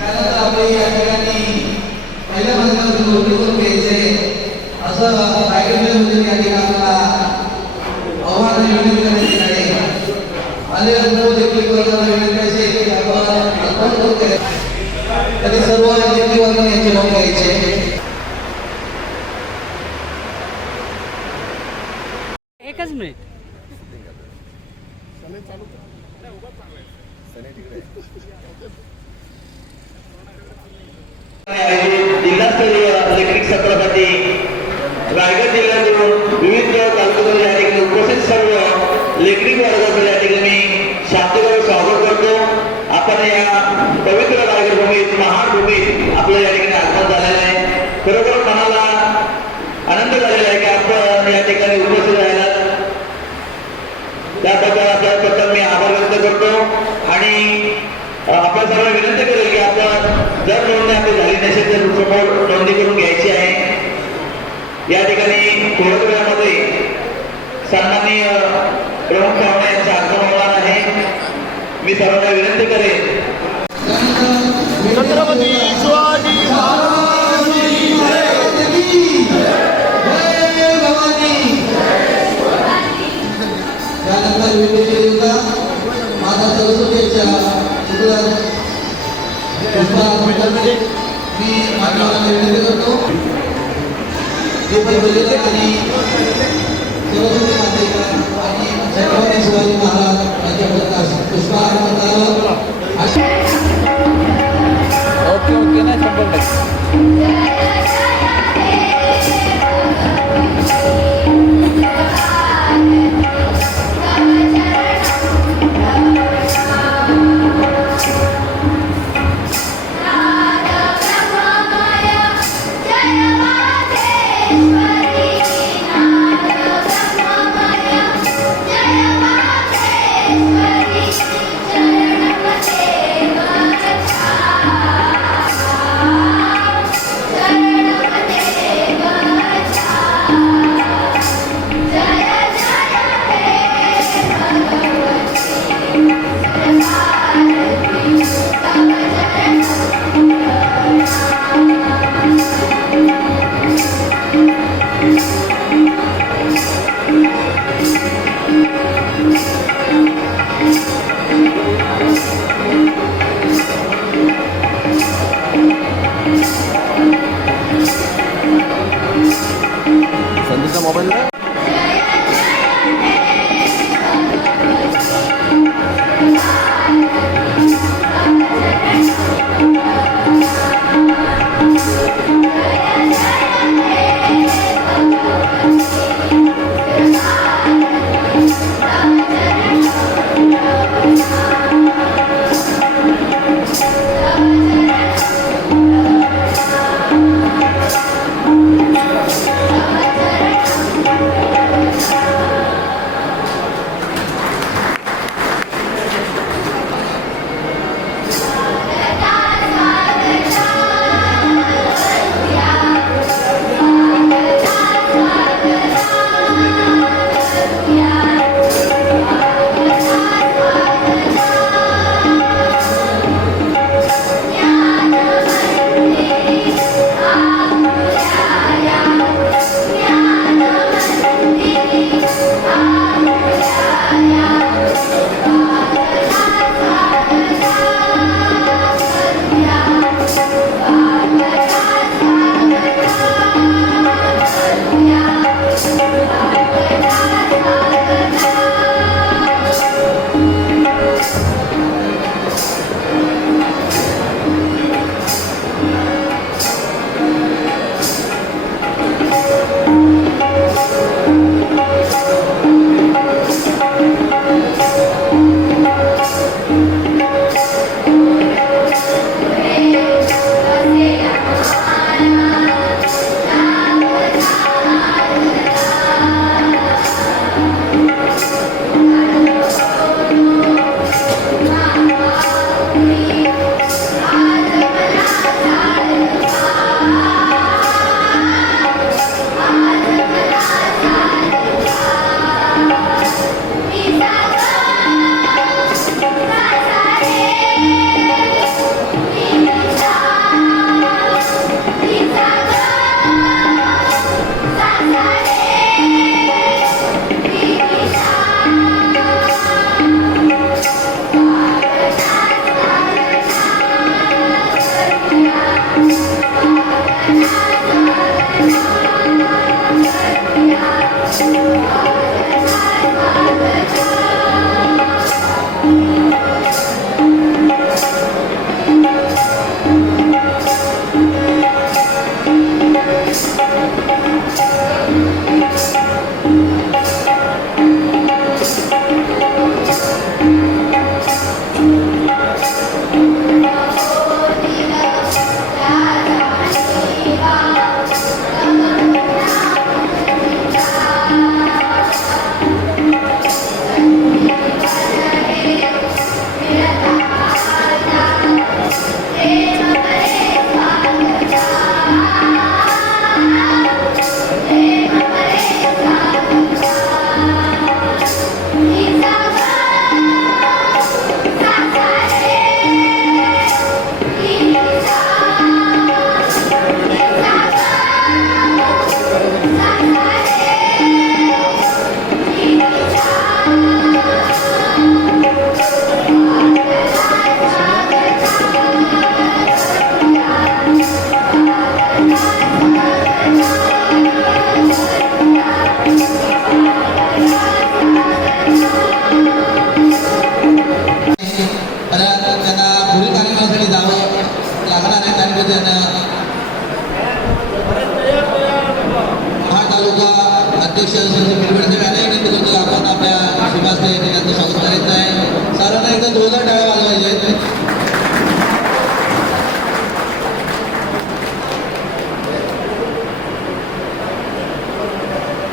त्यानंतर आपल्या या ठिकाणी पहिल्या मार्गावर नोकरी करून घ्यायचे असं रायगडमध्ये या ठिकाणी आव्हान विनंती करण्यात येत आहे. आणि देखील वर्गाला विनंती असेल की आपण तरी सर्व देखील वर्ग यांचे नाव घ्यायचे. एकच मिनिट. जिल्हास्तरीय इलेक्ट्रिक सत्रासाठी रायगड जिल्ह्यातून विविध तालुक्यातील या ठिकाणी उपस्थित सर्व इलेक्ट्रिक वर्गाचं या ठिकाणी शांततेने स्वागत करतो. आपण या पवित्र रायगड भूमीत महान भूमीत आपलं या ठिकाणी आगमन झालेलं आहे. खरोखर मनाला आनंद झालेला आहे की आपण या ठिकाणी उपस्थित राहिला. त्याबद्दल आपल्या प्रथम मी आभार व्यक्त करतो आणि आपण सर्वांना विनंती करेल की आपण जर नोंदणी आपली झाली नसेल तर समोर नोंदणी करून घ्यायची आहे. या ठिकाणी थोड्याच वेळामध्ये सन्माननीय प्रमुख पाहुणे यांचं आगमन होणार आहे. मी सर्वांना विनंती करेन छत्रपती शिवाजी त्यानंतर विवेचना माता सरस्वतीच्या मी मान्यवरांना विनंती करतो दीपक आणि सरस्वती मातेचा आणि छत्रपती शिवाजी महाराज यांच्या पुष्पहार करावा. ओके ना 100%. त्यांना पुढील कार्यक्रमासाठी जावं लागणार आहे. त्यानिमित्त त्यांना महाड तालुका अध्यक्ष बिलवडचे यांना विनंती करतो आपण आपल्या शुभास्ते त्यांचं स्वागत करायचं आहे. सर्वांना एकदा जोरदार टाळ्या वाजवायचे.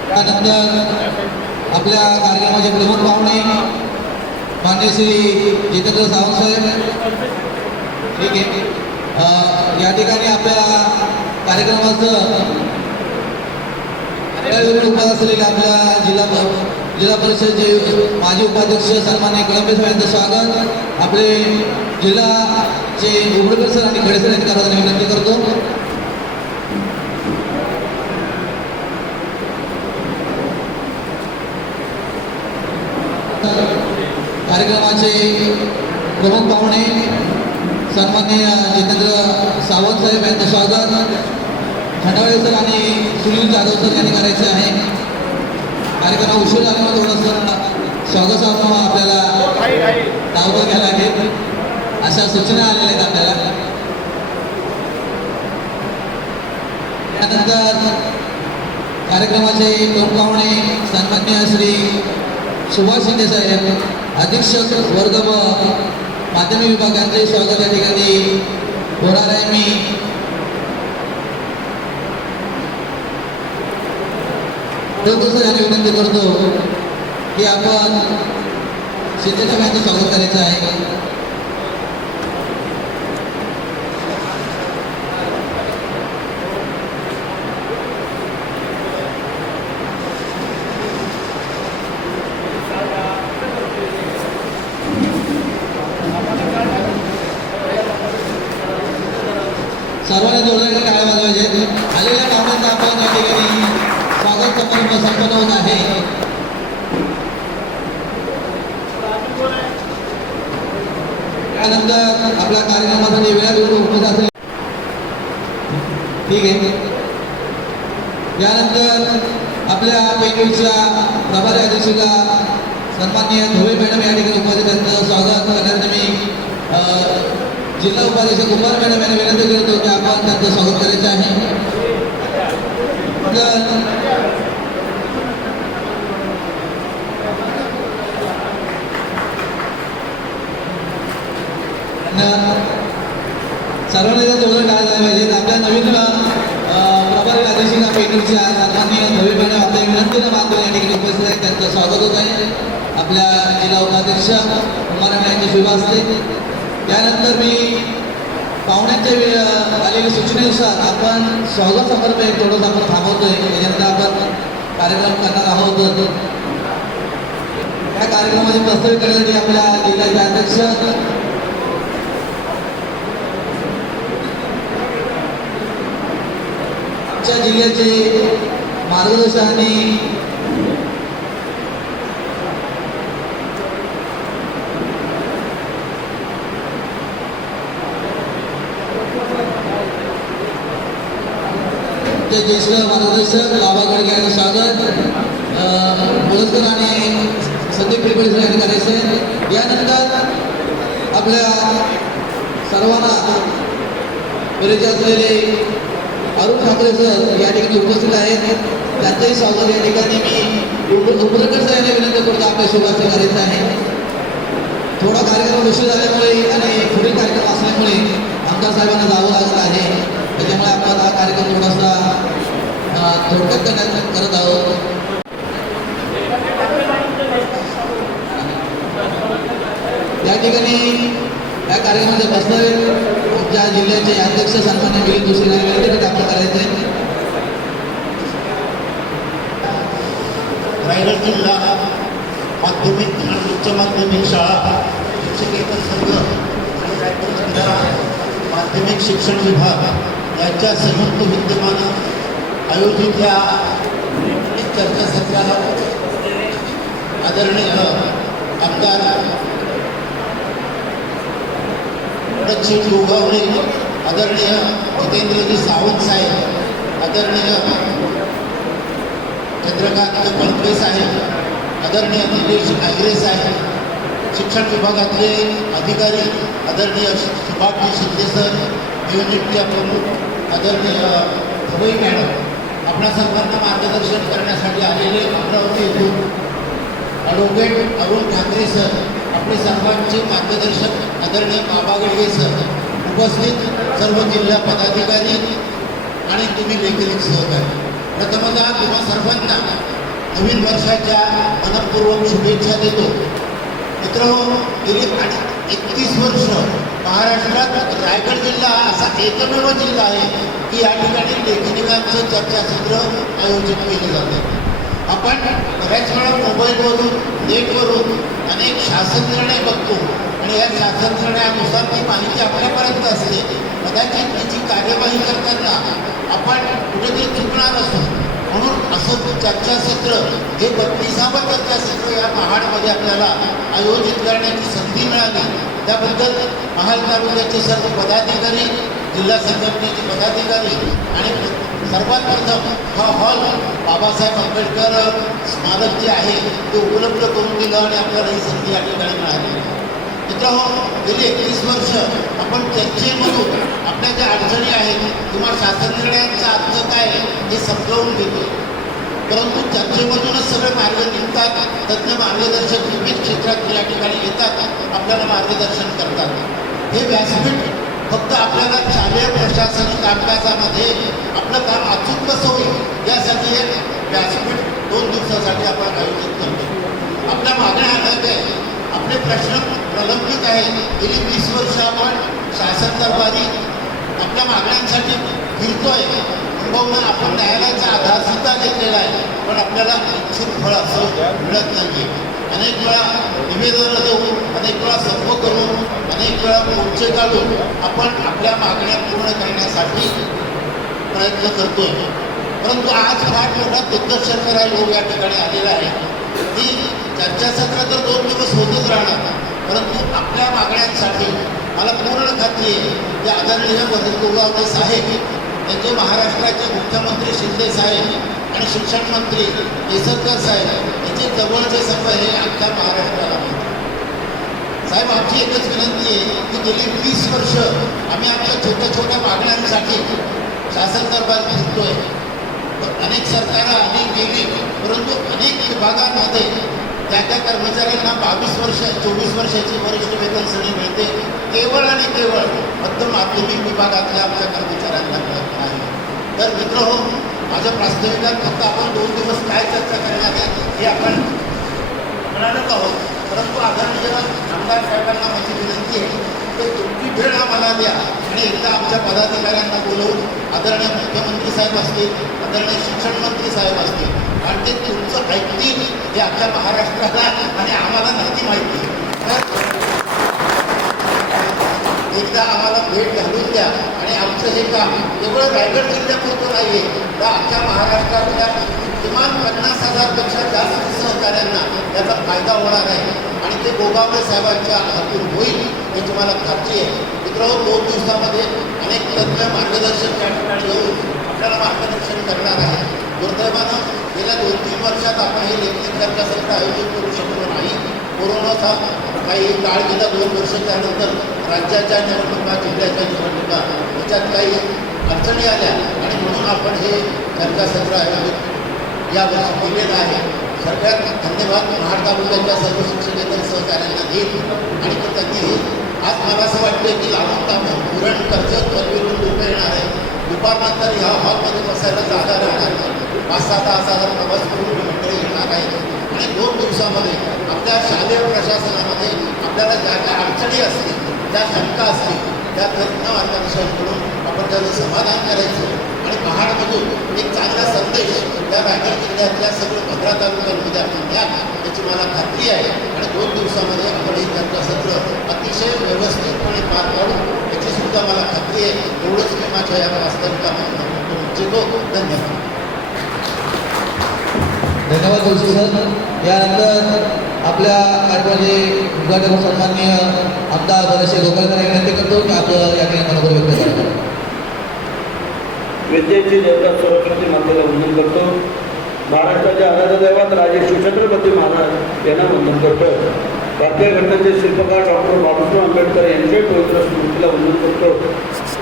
त्यानंतर आपल्या कार्यक्रमाचे प्रमुख पाहुणे मान्य श्री जितेंद्र सावंत साहेब, ठीक आहे. या ठिकाणी आपल्या कार्यक्रमाचं उपस्थित असलेले आपल्या जिल्हा परिषदचे माजी उपाध्यक्ष सन्माननीय कळंबे साहेब यांचं स्वागत. आपले जिल्हाचे उघडकर सर आणि खडे सर यांनी करायला विनंती करतो. कार्यक्रमाचे प्रमुख पाहुणे सन्माननीय जितेंद्र सावंत साहेब यांचं स्वागत. खंडावळे सर आणि सुनील जाधव सर यांनी करायचे आहे. कार्यक्रम उशीर झाल्यामुळे थोडंसं स्वागत समारंभ आपल्याला धावतो घ्यायला लागेल अशा सूचना आलेल्या आहेत आपल्याला. त्यानंतर कार्यक्रमाचे प्रमुख पाहुणे सन्माननीय श्री सुभाष शिंदे साहेब, अधीक्षक वर्ग माध्यमिक विभाग यांचे स्वागत या ठिकाणी होणार आहे. मी यांनी विनंती करतो की आपण शिंदे साहेब यांचं स्वागत करायचं आहे. सर्वांना जोरदार टाळ्या वाजवायचे. आलेल्या पाहुण्यांचा आपण या ठिकाणी स्वागत समारंभ संपन्न होत आहे. त्यानंतर आपल्या कार्यक्रमासाठी वेळा उपस्थित असेल, ठीक आहे. यानंतर आपल्या पैकीच्या प्रभारी अध्यक्षिका सन्माननीय धोळे मॅडम या ठिकाणी उपस्थित त्यांचं स्वागत करण्यासाठी मी जिल्हा उपाध्यक्ष कुमार मॅडम यांना विनंती करतो की आपण त्यांचं स्वागत करायचं आहे. सर्वांना जोरदार टाळ्या झाल्या पाहिजेत. आपल्या नवीन प्रभारी अध्यक्षिका पैकीच्या सन्माननीय धोळे मॅडम आपल्या विनंतीनं मात्र या ठिकाणी उपस्थित आहेत. त्यांचं स्वागत होत आहे आपल्या जिल्हा उपाध्यक्ष कुमार मॅडम यांच्या शुभ हस्ते. त्यानंतर मी पाहुण्यांच्या आलेल्या सूचनेनुसार आपण स्वागत समारंभ एक थोडंसं आपण थांबवतोय. त्याच्यानंतर आपण कार्यक्रम करणार आहोत. या कार्यक्रमाचे प्रस्तावित करण्यासाठी आपल्या जिल्ह्याचे अध्यक्ष आमच्या जिल्ह्याचे मार्गदर्शक आणि ज्येष्ठ मार्गदर्शक लाभा गडगे यांचं स्वागत. बोलसकर आणि संदीप पिळपळे सर यांनी करायचं. यानंतर आपल्या सर्वांना परिचय असलेले अरुण ठाकरे सर या ठिकाणी उपस्थित आहेत. त्यांचंही स्वागत या ठिकाणी मी उपरकर सर यांना विनंती करतो आपल्या शुभास्ते करायचं आहे. थोडा कार्यक्रम उशीर झाल्यामुळे आणि पुढील कार्यक्रम असल्यामुळे आमदार साहेबांना जावं लागत आहे. त्याच्यामुळे आपण हा कार्यक्रम थोडासा थोडक्यात करत आहोत. या ठिकाणी या कार्यक्रमाचे प्रस्तावित आमच्या जिल्ह्याचे अध्यक्ष सन्माननीय मिलिंद जोशी यांनी दाखल करायचे. रायगड जिल्हा माध्यमिक आणि उच्च माध्यमिक शाळा शिक्षकेतर संघ आणि रायगड जिल्हा माध्यमिक शिक्षण विभाग यांच्या संयुक्त विद्यमानं आयोजित या चर्चासत्राला आदरणीय आमदार दक्षिण गोगावले, आदरणीय जितेंद्रजी सावंत साहेब, आदरणीय चंद्रकांत पळके साहेब, आदरणीय निलेश आगरे साहेब, शिक्षण विभागातले अधिकारी आदरणीय सुभाषजी शिंदे सर, युनिटच्या प्रमुख आदरणीय भोई मॅडम, आपल्या सर्वांना मार्गदर्शन करण्यासाठी आलेले अमरावती येथून ॲडव्होकेट अरुण ठाकरे सर, आपले सर्वांचे मार्गदर्शक आदरणीय बाबा गडगे सर, उपस्थित सर्व जिल्हा पदाधिकारी आणि तुम्ही लेखनिक सहकारी, प्रथमतः तुम्हा सर्वांना नवीन वर्षाच्या मनपूर्वक शुभेच्छा देतो. मित्रांनो, गेली 31 वर्ष महाराष्ट्रात रायगड जिल्हा असा एकमेव जिल्हा आहे की या ठिकाणी लेखनिकांचं चर्चासत्र आयोजित केले जाते. आपण बऱ्याच वेळा मोबाईलवरून, नेटवरून अनेक शासन निर्णय बघतो आणि या शासन निर्णयानुसार ती माहिती आपल्यापर्यंत असते. कदाचित तिची कार्यवाही करताना आपण कुठेतरी चुकणार असतो. म्हणून असं चर्चासत्र हे 32वं चर्चासत्र या महाडमध्ये आपल्याला आयोजित करण्याची संधी मिळाली. त्याबद्दल महाड तालुक्याचे सर्व पदाधिकारी, जिल्हा संघटनेचे पदाधिकारी आणि सर्वात प्रथम हा हॉल बाबासाहेब आंबेडकर स्मारक जे आहे ते उपलब्ध करून दिलं आणि आपल्याला ही संधी या ठिकाणी मिळाली. मित्रांनो, गेली 31 वर्ष आपण चर्चेमधून आपल्या ज्या अडचणी आहेत किंवा शासन निर्णयांचा अर्थ काय हे समजावून घेतो. परंतु चर्चेमधूनच सगळे मार्ग निघतात. तज्ज्ञ मार्गदर्शक विविध क्षेत्रात या ठिकाणी येतात, आपल्याला मार्गदर्शन करतात. हे व्यासपीठ फक्त आपल्याला शालेय प्रशासन कामकाजामध्ये आपलं काम अचूक कसं होईल यासाठी एक व्यासपीठ 2 दिवसासाठी आपण आयोजित करतो. आपल्या मागण्या अनेक आहेत, आपले प्रश्न प्रलंबित आहेत. गेली 20 वर्ष आपण शासन दरबारी आपल्या मागण्यांसाठी फिरतोय. अनुभवून आपण न्यायालयाचा आधार सुद्धा घेतलेला आहे, पण आपल्याला इच्छित फळ असं मिळत नाही. अनेक वेळा निवेदनं देऊन, अनेक वेळा सर्व करून, अनेक वेळा मोर्चे काढून आपण आपल्या मागण्या पूर्ण करण्यासाठी प्रयत्न करतोय. परंतु आज फार मोठा दिग्दर्शन करायला योग या ठिकाणी आलेला आहे की चर्चासत्र तर 2 दिवस होतच राहणार, परंतु आपल्या मागण्यांसाठी मला पूर्ण खात्री आहे की आदरणीय वरदगोगावले साहेब यांचे, महाराष्ट्राचे मुख्यमंत्री शिंदे साहेब आणि शिक्षण मंत्री केसरकर साहेब यांचे जवळचे सर्व हे अख्ख्या महाराष्ट्राला साहेब, आमची एकच विनंती आहे की गेली 20 वर्ष आम्ही आमच्या छोट्या छोट्या मागण्यांसाठी शासन दरबार फिरतोय. अनेक सरकारं आली गेली, परंतु अनेक विभागांमध्ये त्या त्या कर्मचाऱ्यांना 22 वर्ष 24 वर्षाची वरिष्ठ वेतन श्रेणी मिळते. केवळ आणि केवळ मध्य माध्यमिक विभागातल्या आमच्या कर्मचाऱ्यांना मिळत नाही. तर मित्रहो, माझ्या प्रास्ताविकात फक्त आपण 2 दिवस काय चर्चा करणार आहे हे आपण म्हणालच आहोत. परंतु आदरणीय आमदार साहेबांना माझी विनंती आहे की तुमची वेळ आम्हाला द्या आणि एकदा आमच्या पदाधिकाऱ्यांना बोलवून, आदरणीय मुख्यमंत्री साहेब असतील, आदरणीय शिक्षण मंत्री साहेब असतील, आणि ते तुमचं ऐकतील हे अख्ख्या महाराष्ट्राला आणि आम्हाला नक्की माहिती आहे. तर एकदा आम्हाला भेट घालून द्या आणि आमचं हे काम केवळ रायगड जिल्ह्यापुरतं नाही आहे, तर अख्ख्या महाराष्ट्रातल्या किमान 50,000 पेक्षा जास्त सहकाऱ्यांना त्याचा फायदा होणार आहे आणि ते गोगावले साहेबांच्या हातून होईल याची मला खात्री आहे. मित्रांनो, 2 दिवसामध्ये अनेक तज्ज्ञ मार्गदर्शक त्या ठिकाणी येऊन आपल्याला मार्गदर्शन करणार आहे. दुर्दैवानं गेल्या 2-3 वर्षात आपण हे लेखनिक चर्चासत्र आयोजित करू शकलो नाही. कोरोनाचा काही काळ गेला, 2 वर्ष त्यानंतर राज्याच्या निवडणुका, जिल्ह्याच्या निवडणुका याच्यात काही अडचणी आल्या आणि म्हणून आपण हे चर्चासत्र आयोजित यावर्षी केलेलं आहे. सगळ्यात धन्यवाद महाड तालुक्याच्या सर्व शिक्षकेतर सहकार्यांना देत आणि तो त्यांनी आज मला असं वाटतं की लावून तांबून पुरण कर्जत पदवीतून लोक येणार आहे. दुपारनंतर ह्या हॉलमध्ये बसायला जागा राहणार नाही. 5-6 तासाचा प्रवास करून मंडळी येणार आहेत आणि 2 दिवसामध्ये आपल्या शालेय प्रशासनामध्ये आपल्याला ज्या ज्या अडचणी असतील, ज्या शंका असतील, त्या तज्ज्ञ मार्गदर्शनाकडून आपण त्याचं समाधान करायचं आणि महाडमधून एक चांगला संदेश त्या रायगड जिल्ह्यातल्या सगळं 15 तालुक्यांमध्ये आपण द्या याची मला खात्री आहे. आणि 2 दिवसामध्ये आपण हे चर्चासत्र अतिशय व्यवस्थितपणे पार पाडू याची सुद्धा मला खात्री आहे. एवढंच मी माझ्या या वास्तविकामध्ये इच्छितो. धन्यवाद. धन्यवाद जोशी सर. यानंतर आपल्या कार्यक्रमाचे उद्घाटक सन्माननीय आमदार बरेचसे गोपालकर यांनी विनंती करतो की आपलं या ठिकाणी मनोबल व्यक्त करावं. विद्येची देवता सरस्वती मातेला वंदन करतो. महाराष्ट्राच्या आराध्य दैवत राजे शिवछत्रपती महाराज यांना वंदन करतो. भारतीय घटनेचे शिल्पकार डॉक्टर बाबासाहेब आंबेडकर यांच्या पवित्र स्मृतीला वंदन करतो.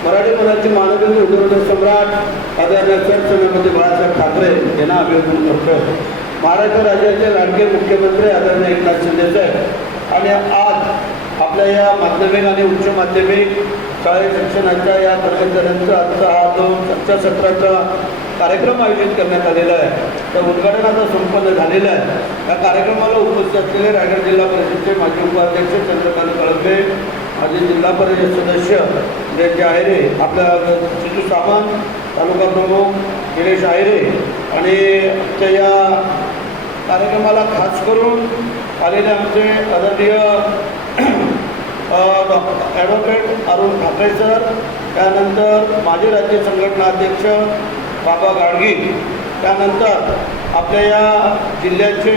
मराठी मनाची मानवंत उद्योजक सम्राट आदरणीय सरसेनापती बाळासाहेब ठाकरे यांना अभिवादन करतो. महाराष्ट्र राज्याचे लाडके मुख्यमंत्री आदरणीय एकनाथ शिंदे साहेब आणि आज आपल्या या माध्यमिक आणि उच्च माध्यमिक शाळेत शिक्षणाच्या या कर्मचाऱ्यांचा आजचा हा जो चर्चासत्राचा कार्यक्रम आयोजित करण्यात आलेला आहे त्या उद्घाटनाचा संपन्न झालेला आहे. या कार्यक्रमाला उपस्थित असलेले रायगड जिल्हा परिषदेचे माजी उपाध्यक्ष चंद्रकांत कळंबे, माजी जिल्हा परिषद सदस्य जयंती आहिरे, आपल्या चिजू सावंत, तालुका प्रमुख गिरीश आहिरे आणि आमच्या या कार्यक्रमाला खास करून आलेले आमचे आदरणीय ॲडव्होकेट अरुण ठाकरे सर, त्यानंतर माजी राज्य संघटना अध्यक्ष बाबा गाडगी, त्यानंतर आपल्या या जिल्ह्याचे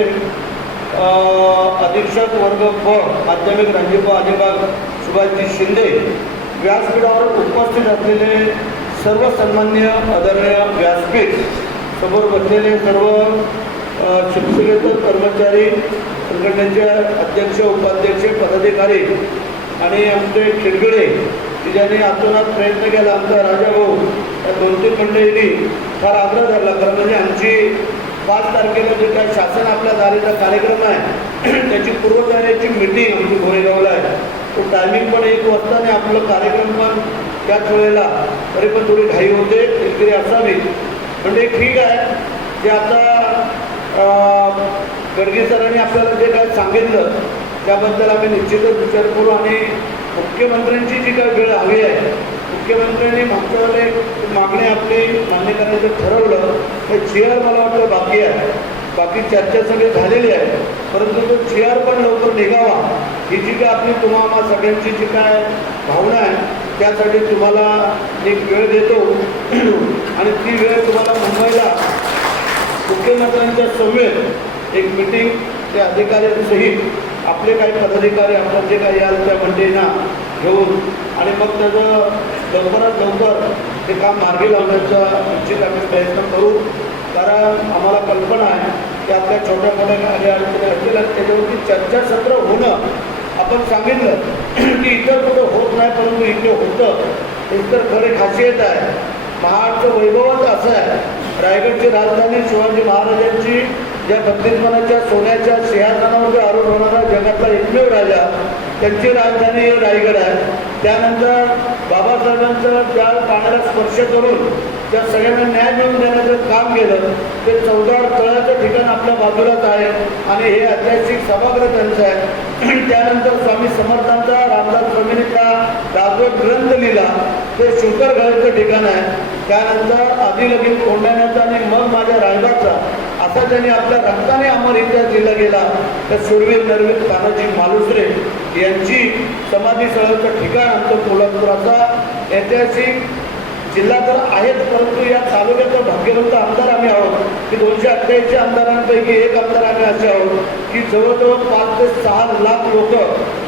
अधीक्षक वर्ग ब माध्यमिक रणजित अलिबाग सुभाषजी शिंदे, व्यासपीठावर उपस्थित असलेले सर्व सन्माननीय आदरणीय व्यासपीठ, समोर बसलेले सर्व शिक्षकेतर कर्मचारी, संघटनेचे अध्यक्ष उपाध्यक्ष पदाधिकारी आणि आमचे खिडगडे की ज्यांनी आतोनात प्रयत्न केला, आमचा राजाभाऊ, या 2-3 मंडळींनी फार आग्रह धरला. कारण म्हणजे आमची 5 तारखेला जे काय शासन आपल्या दारीचा कार्यक्रम आहे त्याची पूर्वतयारीची मीटिंग आमची गोरेगावला आहे. तो टायमिंग पण 1 वाजता आणि आपलं कार्यक्रम पण त्याच वेळेला, तरी पण थोडी घाई होते तरी असावी. म्हणजे ठीक आहे, जे आता गडगी सरांनी आपल्याला जे काय सांगितलं त्याबद्दल आम्ही निश्चितच विचार करू. आणि मुख्यमंत्र्यांची जी काय वेळ हवी आहे, मुख्यमंत्र्यांनी मागच्या वेळेला मागणी आपली मान्य करायचं ठरवलं. हे चेअर मला वाटतं बाकी आहे, बाकी चर्चा सगळी झालेली आहे, परंतु तो चेअर पण लवकर निघावा ही जी काय आपली तुम्हाला सगळ्यांची जी काय भावना आहे त्यासाठी तुम्हाला एक वेळ देतो आणि ती वेळ तुम्हाला मुंबईला मुख्यमंत्र्यांच्या समवेत एक मीटिंग त्या अधिकाऱ्यांसहित आपले काही पदाधिकारी आपण जे काही याल त्या मंडळींना घेऊन आणि मग त्याचं लवकरात लवकर ते काम मार्गी लावण्याचा निश्चित आम्ही प्रयत्न करू. कारण आम्हाला कल्पना आहे की आपल्या छोट्या मोठ्या काही अडचणी असतील आणि त्याच्यावरती चर्चासत्र होणं आपण सांगितलं की इतर कुठं होत नाही, परंतु इथे होतं हे तर खरे खासियत आहे. महाडचं वैभवच असं आहे. रायगडची राजधानी शिवाजी महाराजांची ज्या 32 मनाच्या सोन्याच्या सिंहासनावर आरूढ होणारा जगातला एकमेव राजा, त्यांची राजधानी हे रायगड आहे. त्यानंतर बाबासाहेबांचं ज्या पाण्याला स्पर्श करून त्या सगळ्यांना न्याय मिळवून देण्याचं काम केलं ते 14 तळ्याचं ठिकाण आपल्या बाजूलाच आहे आणि हे ऐतिहासिक सभागृह त्यांचं आहे. त्यानंतर स्वामी समर्थांचा रामदास स्वामींचा राजवट ग्रंथ लिहिला ते शुकरगडाचं ठिकाण आहे. त्यानंतर आधी लगीन कोंढाण्याचा आणि मग माझ्या रायगडचा असा त्यांनी आपल्या रक्ताने अमर इतिहास दिला गेला. तर सुरवीर नरवीर तानाजी मालुसरे यांची समाधीस्थळाचं ठिकाण आमचं कोल्हापुराचा ऐतिहासिक जिल्हा तर आहेच, परंतु या तालुक्याचा भाग्यवंत आमदार आम्ही आहोत की 288 आमदारांपैकी एक आमदार आम्ही असे आहोत की जवळजवळ 5 ते 6 लाख लोक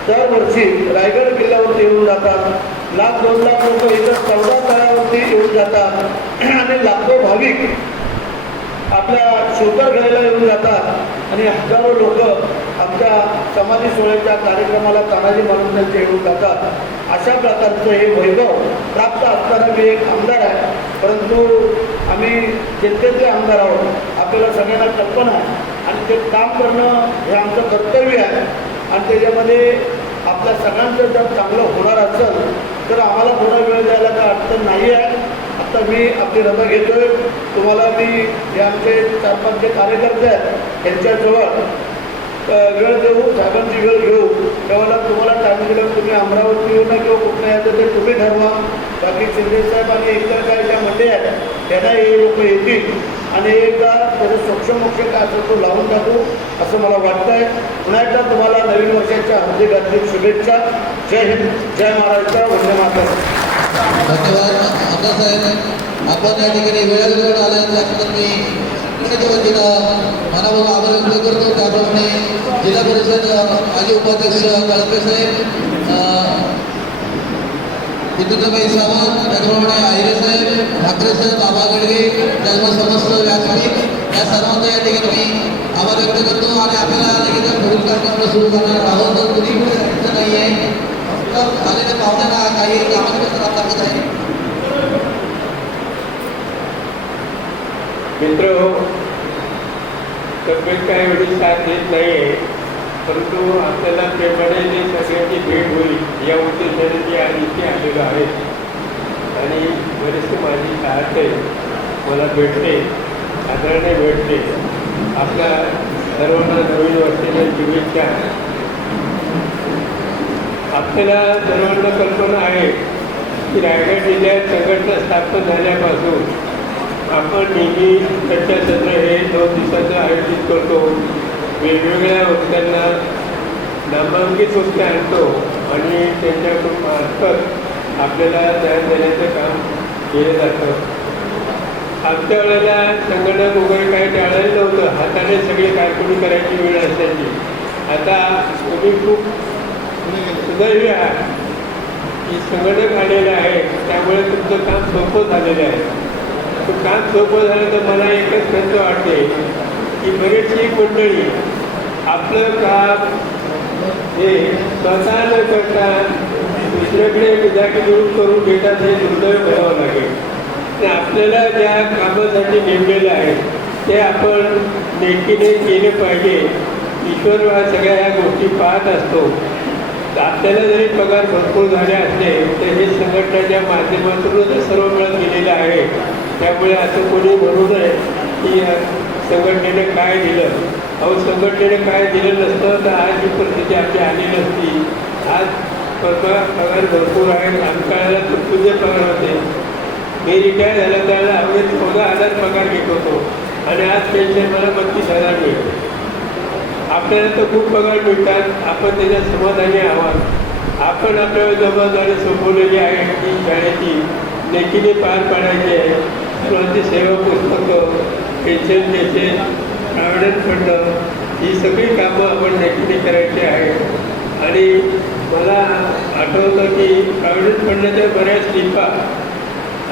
दरवर्षी रायगड किल्ल्यावरती येऊन जातात. 1-2 लाख लोक इथं 14 तळ्यावरती येऊन जातात आणि लाखो भाविक आपल्या शोकर घ्यायला येऊन जातात आणि हजारो लोक आमच्या समाधी सोहळ्याच्या कार्यक्रमाला तानाजी मालुसरे येऊन जातात. अशा प्रकारचं हे वैभव प्राप्त असताना मी एक आमदार आहे, परंतु आम्ही जनतेचे आमदार आहोत. आपल्याला सगळ्यांना कल्पना आहे आणि ते काम करणं हे आमचं कर्तव्य आहे आणि त्याच्यामध्ये आपल्या सगळ्यांचं जर चांगलं होणार असेल तर आम्हाला थोडा वेळ द्यायला काय अडचण नाही आहे. आता मी आपली रजा घेतोय. तुम्हाला मी हे आमचे 4-5 जे कार्यकर्ते आहेत त्यांच्याजवळ वेळ देऊ, साहेबांची वेळ घेऊ. तेव्हा तुम्हाला टाईम दिला तुम्ही अमरावती येऊ ना किंवा कुठं यायचं ते तुम्ही ठरवा. बाकी शिंदे साहेब आणि इतर काही ज्या मंडळी आहेत त्यांना हे लोक येतील आणि एकदा त्याचं सोक्षमोक्ष काय असेल तो लावून टाकू असं मला वाटतं आहे. पुन्हा एकदा तुम्हाला नवीन वर्षाच्या हार्दिक हार्दिक शुभेच्छा. जय हिंद, जय महाराष्ट्र, वंदे मातरम. धन्यवाद आमदार साहेब. आपण या ठिकाणी वेळेवर आल्यानंतर मी संघटनेच्या वतीनं मनाभाऊ आभार व्यक्त करतो. त्याप्रमाणे जिल्हा परिषद माजी उपाध्यक्ष कळंबे साहेब, विद्युतबाई सावंत, त्याचप्रमाणे आहिरे साहेब, ठाकरे साहेब, बाबा गडगे, त्याचबरोबर समस्त व्यासपीठ या सर्वांचा या ठिकाणी मी आभार व्यक्त करतो आणि आपल्याला लगेच पुढील कार्यक्रम सुरू करणार आहोत. तर कुणी पण जायचं नाही आहे, फक्त आलेल्या पाहुण्यांना काही कामाचं दाखवत आहे. मित्र तब्येत काही एवढी साथ देत नाही आहे, परंतु आपल्याला प्रेमाने सगळ्यांची भेट होईल या उद्देशाने मी आज इथे आलेलो आहे. आणि बरेचसे माझी चाहते मला भेटते, आदराने भेटते. आपल्या सर्वांना नवीन वर्षाच्या शुभेच्छा. आपल्याला सर्वांना कल्पना आहे की रायगड जिल्ह्यात संघटना स्थापन झाल्यापासून आपण नेहमी चर्चासत्र हे 2 दिवसाचं आयोजित करतो. वेगवेगळ्या वक्त्यांना नामांकित वक्ते आणतो आणि त्यांच्याकडून मार्फत आपल्याला ज्ञान देण्याचं काम केलं जातं. आमच्या वेळेला संगणक वगैरे काही टाळायला नव्हतं, हाताने सगळी कारकुनी करायची वेळ असायची. आता तुम्ही खूप सुदैवी आहात की संगणक आलेलं आहे, त्यामुळे तुमचं काम सोपं झालेलं आहे. काम सोपं झालं तर मला एकच खंत वाटते की बरीचशी मंडळी आपलं काम हे स्वतः न करता दुसऱ्याकडे विद्यार्थी करून घेतात, हे दुर्दैव करावं लागेल. आणि आपल्याला ज्या कामासाठी नेमलेलं आहे ते आपण नेटीने केले पाहिजे. ईश्वर सगळ्या ह्या गोष्टी पाहत असतो. आपल्याला जरी पगार भरपूर झाले असले तर हे संघटनेच्या माध्यमातूनच सर्व मिळत गेलेलं आहे. त्यामुळे असं कोणी म्हणू नये की संघटनेने काय दिलं. अहो, संघटनेने काय दिलं नसतं तर आज ही परिस्थिती आपली आली नसती. आज पगार भरपूर आहे. आमच्या काळाला तर तुझे पगार होते. मी रिटायर झालं त्याला अवघे 14,000 पगार घेत होतो आणि आज पेन्शन मला 32,000 मिळते. आपल्याला तर खूप पगार मिळतात, आपण त्याच्या समाधानी आहोत. आपण आपल्याला जबाबदारी सोपवलेली आहे की शाळेची लेखीने पार पाडायची आहे. सर्वांची सेवा पुस्तकं, पेन्शन द्यायचे, प्रायव्हेट फंड, ही सगळी कामं आपण लेखीने करायची आहे. आणि मला आठवतं की प्रायव्हेट फंडाच्या बऱ्याच स्लिपा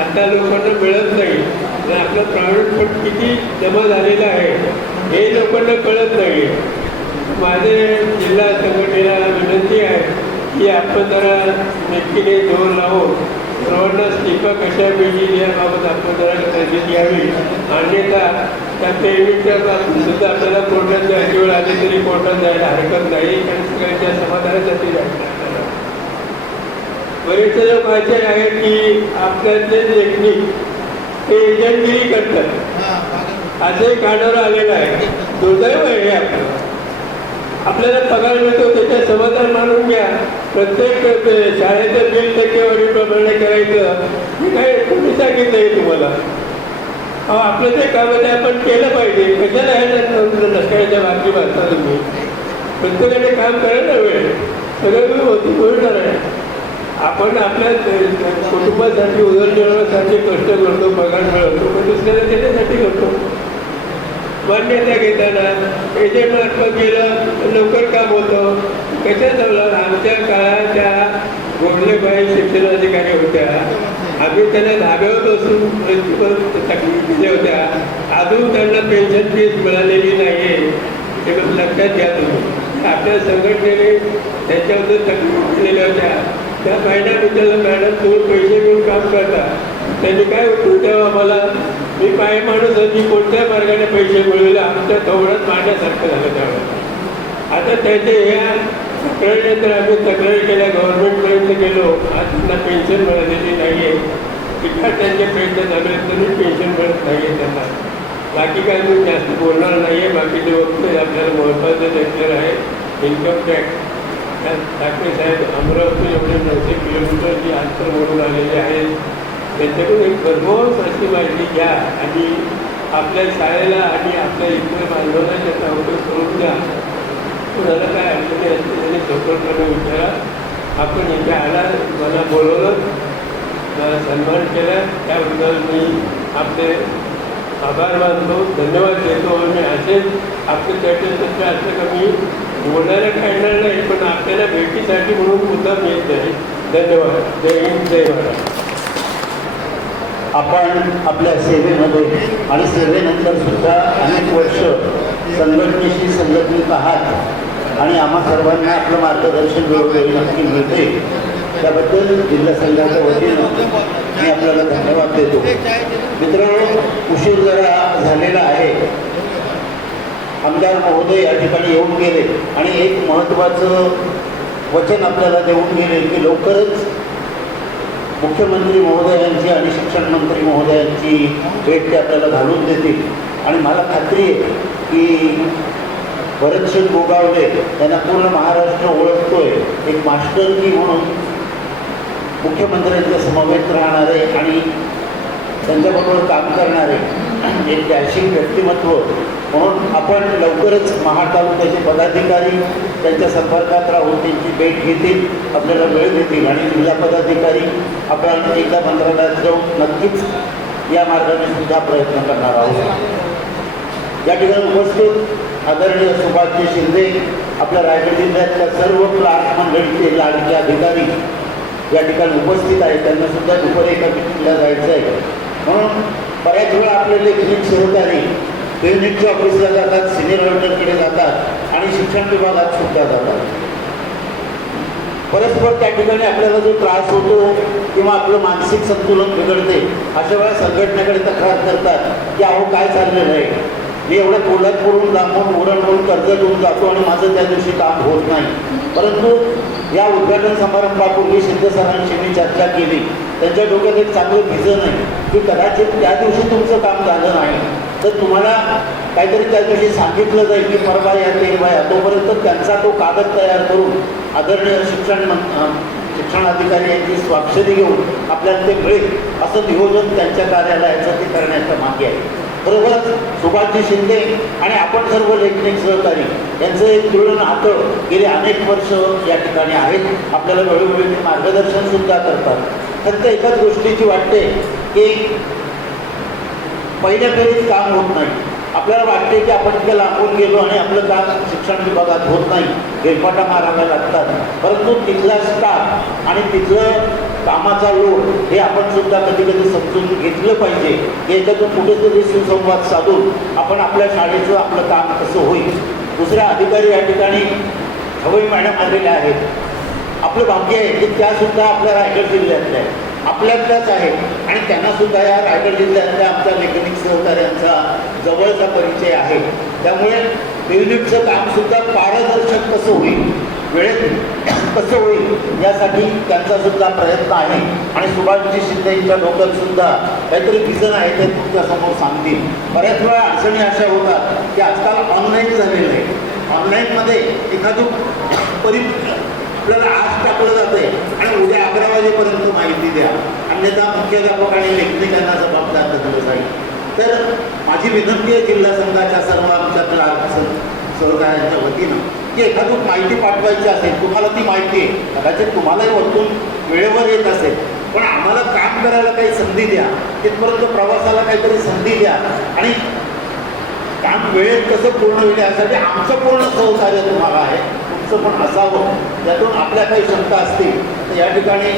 आता लोकांना मिळत नाही. आणि आपलं प्रायव्हेट फंड किती जमा झालेलं आहे हे लोकांना कळत नाही. माझे जिल्हा संघटनेला विनंती आहे की आपण जरा नक्कीने जोर लावून सर्वांना स्लिपा कशा मिळतील याबाबत आपण जरा काळजी घ्यावी. अन्यथा त्या पेमेंटच्या बाबतीत सुद्धा आपल्याला कोर्टात जायची वेळ आली तरी कोर्टात जायला हरकत नाही, कारण सगळ्यांच्या समाधानासाठी जायचं आपल्याला. बरेचसे लोक असे आहे की आपल्यातले टेक्निक ते एजंटगिरी करतात, असे काढावर आलेलं आहे. दुर्दैव आहे हे आपलं. आपल्याला पगार मिळतो त्याच्या समाधान मानून घ्या. प्रत्येक शाळेचं बिल टक्केवारीप्रमाणे करायचं हे काय तुम्ही सांगितलं आहे तुम्हाला. आपलं ते काम आहे आपण केलं पाहिजे. कशाला आहे लष्कराच्या बाकी वाचता तुम्ही. प्रत्येकाने काम करायला वेळ सगळं होती होणार आहे. आपण आपल्या कुटुंबासाठी उदरनिर्वाहासाठी कष्ट करतो, पगार मिळवतो, पण दुसऱ्याला त्याच्यासाठी करतो. मान्यता घेताना एजंट मार्फत गेलं तर लवकर काम होतं. कशा चाललं. आमच्या काळाच्या गोडलेबाई शिक्षणाधिकारी होत्या. आम्ही त्यांना धाब्यावर बसून तक्रारी केल्या होत्या. अजून त्यांना पेन्शन फीस मिळालेली नाही आहे, हे लक्षात घ्या तुम्ही. आपल्या संघटनेने त्याच्याबद्दल तक्रारी केलेल्या होत्या. त्या मॅडम विचारलं, मॅडम तुम्ही पैसे घेऊन काम करता. त्यांनी काय उत्तर द्यावं आम्हाला. मी काय माणूस मी कोणत्या मार्गाने पैसे मिळवले आमच्या थोडंच मांडण्यासारखं झालं त्यावेळेला. आता त्याचे ह्या तक्रारीनंतर आम्ही तक्रारी केल्या, गव्हर्नमेंटपर्यंत गेलो. आज त्यांना पेन्शन मिळालेली नाही आहे. विद्यार्थ्यांचे पेन्शन झाले तरी पेन्शन मिळत नाही आहे त्यांना. बाकी काय मी जास्त बोलणार नाही आहे. बाकीचे वक्ते आपल्याला महत्त्वाचं लेक्चर आहे इन्कम टॅक्स. ठाकरे साहेब अमरावती एवढे 900 किलोमीटरची अंतर मोडून आलेले आहेत. त्यांच्याकडून एक भरघोस अशी माहिती घ्या आणि आपल्या शाळेला आणि आपल्या इतर बांधवांना त्याचा उपयोग करून द्या. कुणाला काय अडचणी असते त्यांनी चौकटपणे विचारा. आपण इथे आला, मला बोलवलं, मला सन्मान केला, त्याबद्दल मी आपले आभार मानतो, धन्यवाद देतो. आणि असेच आपले चर्चेसत्र असलं का मी बोलायला काढणार नाही, पण आपल्याला भेटीसाठी म्हणून मुद्दाम येत नाही. धन्यवाद. जय हिंद, जय महाराष्ट्र. आपण आपल्या सेवेमध्ये आणि सेवेनंतर सुद्धा अनेक वर्ष संघटनेशी संघटनेत आहात आणि आम्हा सर्वांना आपलं मार्गदर्शन वेळोवेळी नक्की मिळते. त्याबद्दल जिल्हा संघाच्या वतीनं मी आपल्याला धन्यवाद देतो. मित्रांनो, उशीर जरा झालेला आहे. आमदार महोदय या ठिकाणी येऊन गेले आणि एक महत्त्वाचं वचन आपल्याला देऊन गेले की लवकरच मुख्यमंत्री महोदयांची आणि शिक्षण मंत्री महोदयांची भेट ते आपल्याला घालून देतील. आणि मला खात्री आहे की भरतसिंग गोगावले यांना पूर्ण महाराष्ट्र ओळखतोय. एक मास्टर की म्हणून मुख्यमंत्र्यांच्या समवेत राहणारे आणि त्यांच्याबरोबर काम करणारे एक डॅशिंग व्यक्तिमत्व म्हणून आपण लवकरच महाड तालुक्याचे पदाधिकारी त्यांच्या संपर्कात राहून त्यांची भेट घेतील, आपल्याला वेळ देतील आणि जिल्हा पदाधिकारी आपण एकदा मंत्रालयात जाऊन नक्कीच या मार्गाने सुद्धा प्रयत्न करणार आहोत. या ठिकाणी उपस्थित आदरणीय सुभाषजी शिंदे, आपल्या रायगड जिल्ह्यातल्या सर्व क्लार्क मंडळीचे लाडके अधिकारी या ठिकाणी उपस्थित आहेत. त्यांना सुद्धा दुपारी एका मीटिंगला जायचं आहे. म्हणून बऱ्याच वेळा आपले लेखनिक सहकारी युनिटच्या ऑफिसला जातात, सिनियर ऑडिटरकडे जातात आणि शिक्षण विभागात सुद्धा जातात. परस्पर त्या ठिकाणी आपल्याला जो त्रास होतो किंवा आपलं मानसिक संतुलन बिघडते, अशा वेळा संघटनेकडे तक्रार करतात की अहो काय चाललेलं आहे, मी एवढं कोल्हापूरहून लांबून उरणहून कर्ज घेऊन जातो आणि माझं त्या दिवशी काम होत नाही. परंतु या उद्घाटन समारंभापूर्वी शिंदे सरांशी मी चर्चा केली. त्यांच्या डोक्यात एक चांगलं भिजन आहे की कदाचित त्या दिवशी तुमचं काम झालं नाही तर तुम्हाला काहीतरी त्या दिवशी सांगितलं जाईल की परवा या तेरवा या. तोपर्यंत त्यांचा तो कागद तयार करून आदरणीय शिक्षणाधिकारी यांची स्वाक्षरी घेऊन आपल्याला ते मिळेल असं नियोजन त्यांच्या कार्यालयाचं ते करण्याच्या मागे आहे. बरोबरच सुभाषजी शिंदे आणि आपण सर्व लेखनिक सहकारी यांचं एक दृढ नातं गेले अनेक वर्ष या ठिकाणी आहेत. आपल्याला वेळोवेळी मार्गदर्शन सुद्धा करतात. फक्त एकाच गोष्टीची वाटते की पहिल्या फेरीत काम होत नाही. आपल्याला वाटते की आपण इतकं लांबून गेलो आणि आपलं काम शिक्षण विभागात होत नाही, हेलपाटा माराव्या लागतात. परंतु तिथला स्टाफ आणि तिथलं कामाचा लोड हे आपण सुद्धा कधी कधी समजून घेतलं पाहिजे. याच्यातून कुठेतरी सुसंवाद साधून आपण आपल्या शाळेचं आपलं काम कसं होईल. दुसऱ्या अधिकारी या ठिकाणी हवई मॅडम आलेल्या आहेत. आपलं भाग्य आहे की त्यासुद्धा आपल्या रायगड जिल्ह्यातल्या आहेत, आपल्यातल्याच आहेत आणि त्यांनासुद्धा या रायगड जिल्ह्यातल्या आमच्या लेखनिक सहकार्यांचा जवळचा परिचय आहे. त्यामुळे युनिटचं कामसुद्धा पारदर्शक कसं होईल, वेळेत कसं होईल यासाठी त्यांचासुद्धा प्रयत्न आहे. आणि सुभाषजी शिंदे यांच्या डोक्यात सुद्धा काहीतरी विजन आहे ते तुमच्यासमोर सांगतील. बऱ्याच वेळा अडचणी अशा होतात की आजकाल ऑनलाईन झालेलं आहे. ऑनलाईनमध्ये एखादं आपल्याला आज टाकलं जाते आणि उद्या 11 वाजेपर्यंत माहिती द्या, अन्यथा मुख्याध्यापक आणि लेखनिकांना जबाबदार धरलं जाईल. तर माझी विनंती आहे जिल्हा संघाच्या सर्व आमच्या सहकार्यांच्या वतीनं की एखादी माहिती पाठवायची असेल, तुम्हाला ती माहिती आहे कदाचित तुम्हालाही वरतून वेळेवर येत असेल, पण आम्हाला काम करायला काही संधी द्या, तिथपर्यंत प्रवासाला काहीतरी संधी द्या आणि काम वेळेत कसं पूर्ण होईल यासाठी आमचं पूर्ण सहकार्य तुम्हाला आहे, तुमचं पण असावं. त्यातून आपल्या काही शंका असतील तर या ठिकाणी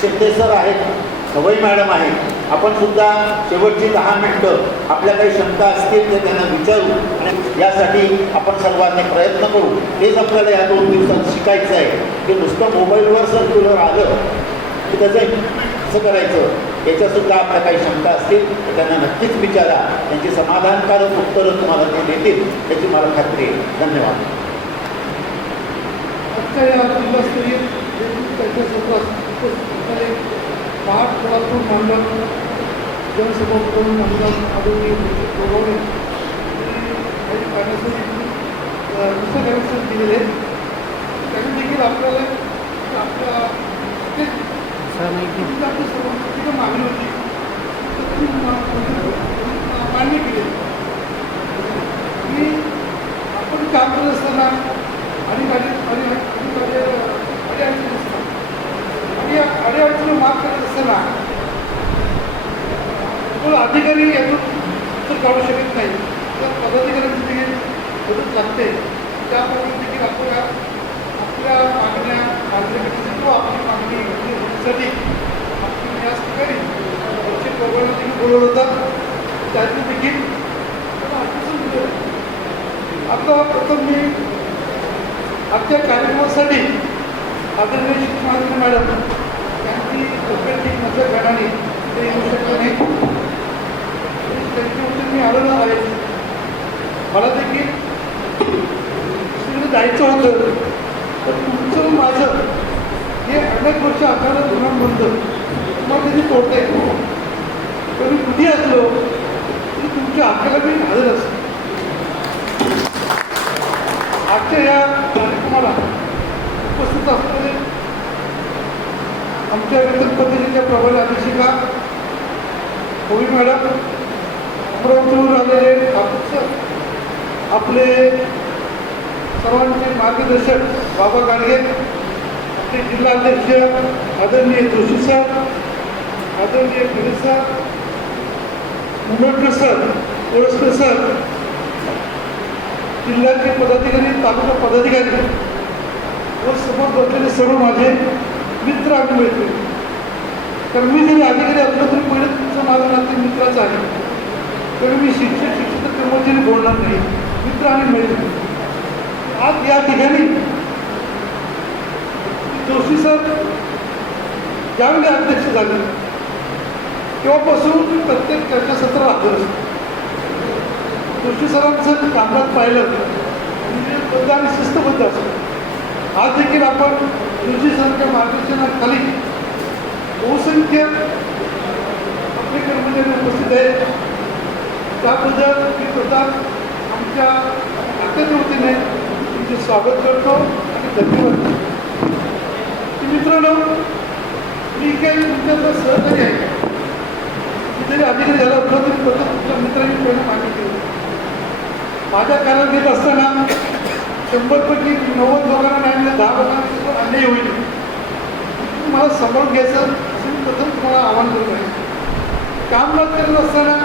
शिंदे सर आहेत, सवई मॅडम आहेत, आपण सुद्धा शेवटची 10 मिनिटं आपल्या काही शंका असतील ते त्यांना विचारू आणि यासाठी आपण सर्वांनी प्रयत्न करू. हेच आपल्याला या 2 दिवसात शिकायचं आहे की नुसतं मोबाईलवर सर्क्युलर आलं की त्याचं कसं करायचं, याच्यासुद्धा आपल्या काही शंका असतील तर त्यांना नक्कीच विचारा. त्यांची समाधानकारक उत्तरं तुम्हाला ते देतील याची मला खात्री आहे. धन्यवाद. आजच्या या जिल्हास्तरीय त्यांच्या सत्रात महाड कोल्हापूर मंडळ जनसभापती मंडळ आदरणीय गोगावले काही कारणासाठी दुसऱ्या कनेक्शन दिलेले आहेत. त्यांनी देखील आपल्याला आपल्या आपली सर्व मागणी होती मान्य केली की आपण काम करत असताना अडीअडचणी असतात आणि या अडीअडचणी माफ करत असताना तो अधिकारी यातून तर काढू शकत नाही, तर पदाधिकाऱ्यांची देखील मदत लागते. त्याप्रमाणे देखील आपल्या मागण्या मान्य किंवा आपली मागणी होण्यासाठी आपण या ठिकाणी प्रोग्राम देखील बोलवलं होतं, त्यातून देखील मला आश्वासन दिलं. आता प्रथम मी आजच्या कार्यक्रमासाठी आदरणीय शिक्षण मॅडम यांची तब्येत माझ्या कारणाने ते येऊ शकले नाही. त्यांच्यावरती मी आलेलो आहे. मला देखील तिकडे जायचं होतं, तर तुमचं माझं हे अनेक वर्ष आपल्याला गुन्हाबंद मग त्याची तोडता येतो. तर मी कुठे असलो तरी तुमच्या हक्काला मी हजर असतो. आजच्या या कार्यक्रमाला उपस्थित असलेले आमच्या वेतन पद्धतीच्या प्रबळ अध्यक्षिका होळी मॅडम, अमरावतीवरून आलेले सर, आपले सर्वांचे मार्गदर्शक बाबा गाडगे, आपले जिल्हाध्यक्ष आदरणीय जोशी सर, आदरणीय गिरीश सर, मुंबईकर सर, कोळसकर सर, जिल्ह्याचे पदाधिकारी, तालुका पदाधिकारी व समोर बसलेले सर्व माझे मित्र आणि मैत्रिणी. कारण मी जरी अधिकारी असलो तरी पहिले तुमचं माझं नाते मित्राचं आहे. तर मी शिक्षक कर्मचारी बोलणार नाही, मित्र आणि मैत्रिणी. आज या ठिकाणी जोशी सर ज्यावेळी अध्यक्ष झाले तेव्हापासून प्रत्येक चर्चासत्र हजर असतो. जोशी सरांचं कामकाज पाहिलं म्हणजे बद्ध आणि शिस्तबद्ध असतो. आज देखील आपण जोशी सरांच्या मार्गदर्शनाखाली बहुसंख्य आपले कर्मचारी उपस्थित आहेत. त्याबद्दल मी स्वतः आमच्या खात्याच्या वतीने तुमचे स्वागत करतो आणि धन्यवाद. मित्रांनो, मी काही तुमच्याकडे सहकारी आहे. मी जरी अधिकारी झाला असलो तरी फक्त तुमच्या मित्रांनी पहिलं मागणी केली. माझ्या कारकिर्दीत असताना 100पैकी 90 लोकांना नाही म्हणजे 10 लोकांना अन्याय होईल. मला सांभाळून घ्यायचं असं मी प्रथम तुम्हाला आवाहन करत आहे. कामकाज करत असताना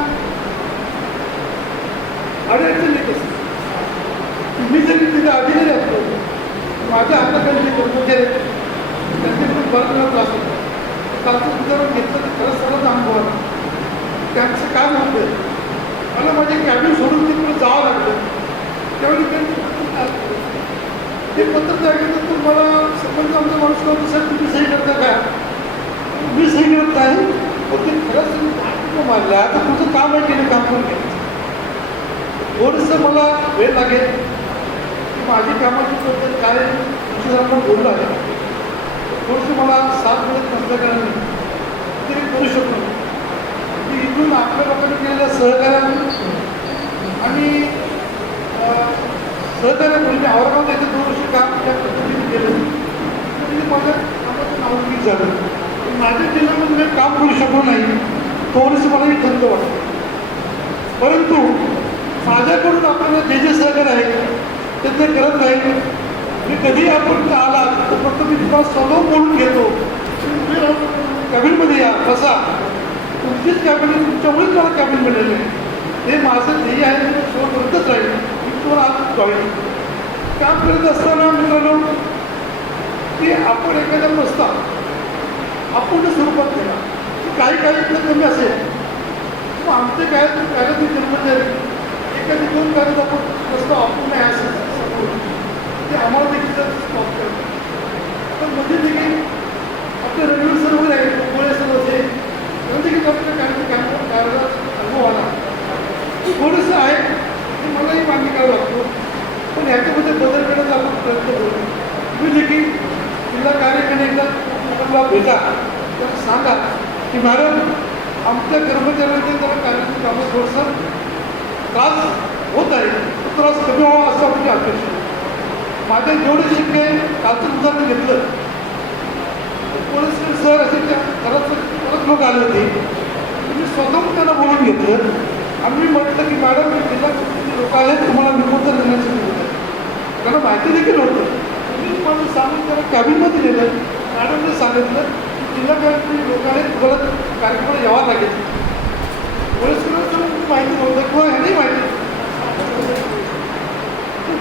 अडचण येत असते. मी जरी तिथे अधिकारी असतो, माझ्या हाताखाली जे कर्मचारी आहेत त्यांच्याकडून बराच वेळा त्रास होतो. कालचं उदाहरण घेतलं तर खरंच सर्वच अनुभव आला. त्यांचं काय होतं, मला माझे कॅबिन सोडून तिकडे जावं लागलं. त्यावेळी ते पत्र द्यायचं तर मला संबंध आमचा माणूस करतो, साहेब तुम्ही सही करता का? मी सही करत नाही, पण ते खरंच मारलं. आता तुमचं काम आहे की नाही, काम करून घ्यायचं. थोडंसं मला वेळ लागेल की माझी कामाची पद्धत काय दुसऱ्यांना बोललं आहे. थोडंसं मला साथ मिळत नसल्या कारणाने ते करू शकतो. की इथून आपल्या लोकांनी केलेल्या सहकार्याने आणि सहकार्य म्हणजे औरंगाबाद याचं 2 वर्ष काम त्या पद्धतीने केलं म्हणजे माझ्या कामाचं नावलौकिक झालं. माझ्या जिल्ह्यामध्ये मी काम करू शकलो नाही, थोडंसं मलाही खंत वाटतं. परंतु माझ्याकडून आपल्याला जे जे सहकार्य आहे ते करत नाही. मी कधी आपण आला तर फक्त मी तुम्हाला समोर बोलून घेतो, कॅबिनमध्ये या बसा, तुमचीच कॅबिन तुमच्यामुळेच मला कॅबिन मिळालेलं आहे. हे माझं ध्येय आहे, मी सोबतच राहील. मी तुम्हाला आज जॉईन काम करत असताना मित्रांनो की आपण एखाद्या नसता आपण स्वरूपात केला काही इथलं कमी असेल मग आमचे काय कागदी कर्मचारी एखादी 2 कागद आपण रस्ता आपण नाही असेल ते आम्हाला देखील स्टॉप करतो. पण मध्ये देखील आपले रविवार सर्व आहे, गोळे सर्व असे त्यांना देखील आपल्या कागदात अनुभव आला. थोडंसं आहे ते मलाही मान्य करावं लागतो, पण ह्याच्यामध्ये बदल करण्याचा आपण प्रयत्न करू. तुम्ही देखील जिल्हा कार्यक्रम एकदा लोकांना भेटा, त्यांना सांगा की मॅडम आमच्या कर्मचाऱ्यांचे जरा कार्यालयात कामात थोडंसं त्रास होत आहे, तो त्रास कमी व्हावा असं आपली अपेक्षा आहे. माझ्या जेवढे शक्य आहे कालचं उदाहरण घेतलं पोलीस सर असे परत लोक आले होते, मी स्वतःहून त्यांना बोलून घेतलं आणि मी म्हटलं की मॅडम जिल्हा लोक आले तुम्हाला निमंत्रण देण्यासाठी होतं, त्यांना माहिती देखील होतं. मी माझं सांगून त्याला कॅबिनमध्ये दिलं, मॅडमने सांगितलं की जिल्हा बँकेचे लोक आले तुम्हाला कार्यक्रमाला यावं लागेल. पोलीस माहिती नव्हतं किंवा ह्याने माहिती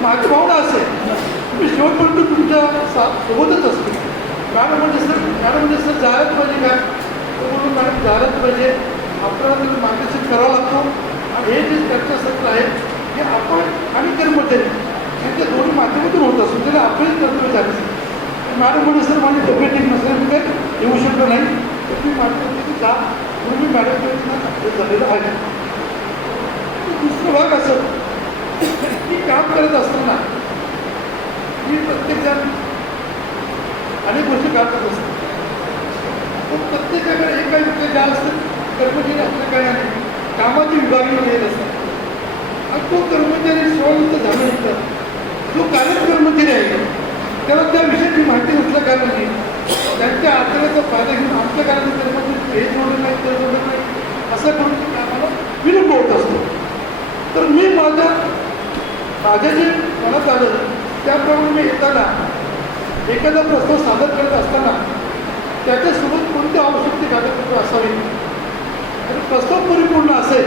माझी भावना असेल मी शेवटपर्यंत तुमच्या सोबतच असतो. मॅडम म्हणजे सर जायलाच पाहिजे काय, तो म्हणून मॅडम जायलाच पाहिजे. मॅडम म्हणजे सर माझी तब्येत ठीक नसेल मी काय येऊ शकलो नाही तर मी माझ्या जा म्हणून मी मॅडमच्या झालेलं आहे. दुसरं भाग असं की काम करत असताना मी प्रत्येकजण अनेक गोष्टी काम करत असतो. पण प्रत्येकाकडे एक काही विषय ज्या असतात कर्मचारी आपल्या काही कामाची विभागणी येत असतात आणि तो कर्मचारी सेवानिवृत्त झाल्यानंतर जो कार्यरत कर्मचारी आहे त्याला त्या विषयाची माहिती नसल्या कारणाने त्यांच्या आचरणाचा फायदा घेऊन आमच्या कारणाने कर्मचारी हे जोडलं नाही ते जोडलं नाही असं करून ते कामाला विलंब होत असतो. तर मी माझ्या जे मनात आलं त्याप्रमाणे मी येताना एखादा प्रस्ताव सादर करत असताना त्याच्यासोबत कोणती आवश्यक ती कागदपत्र असावी आणि प्रस्ताव परिपूर्ण असेल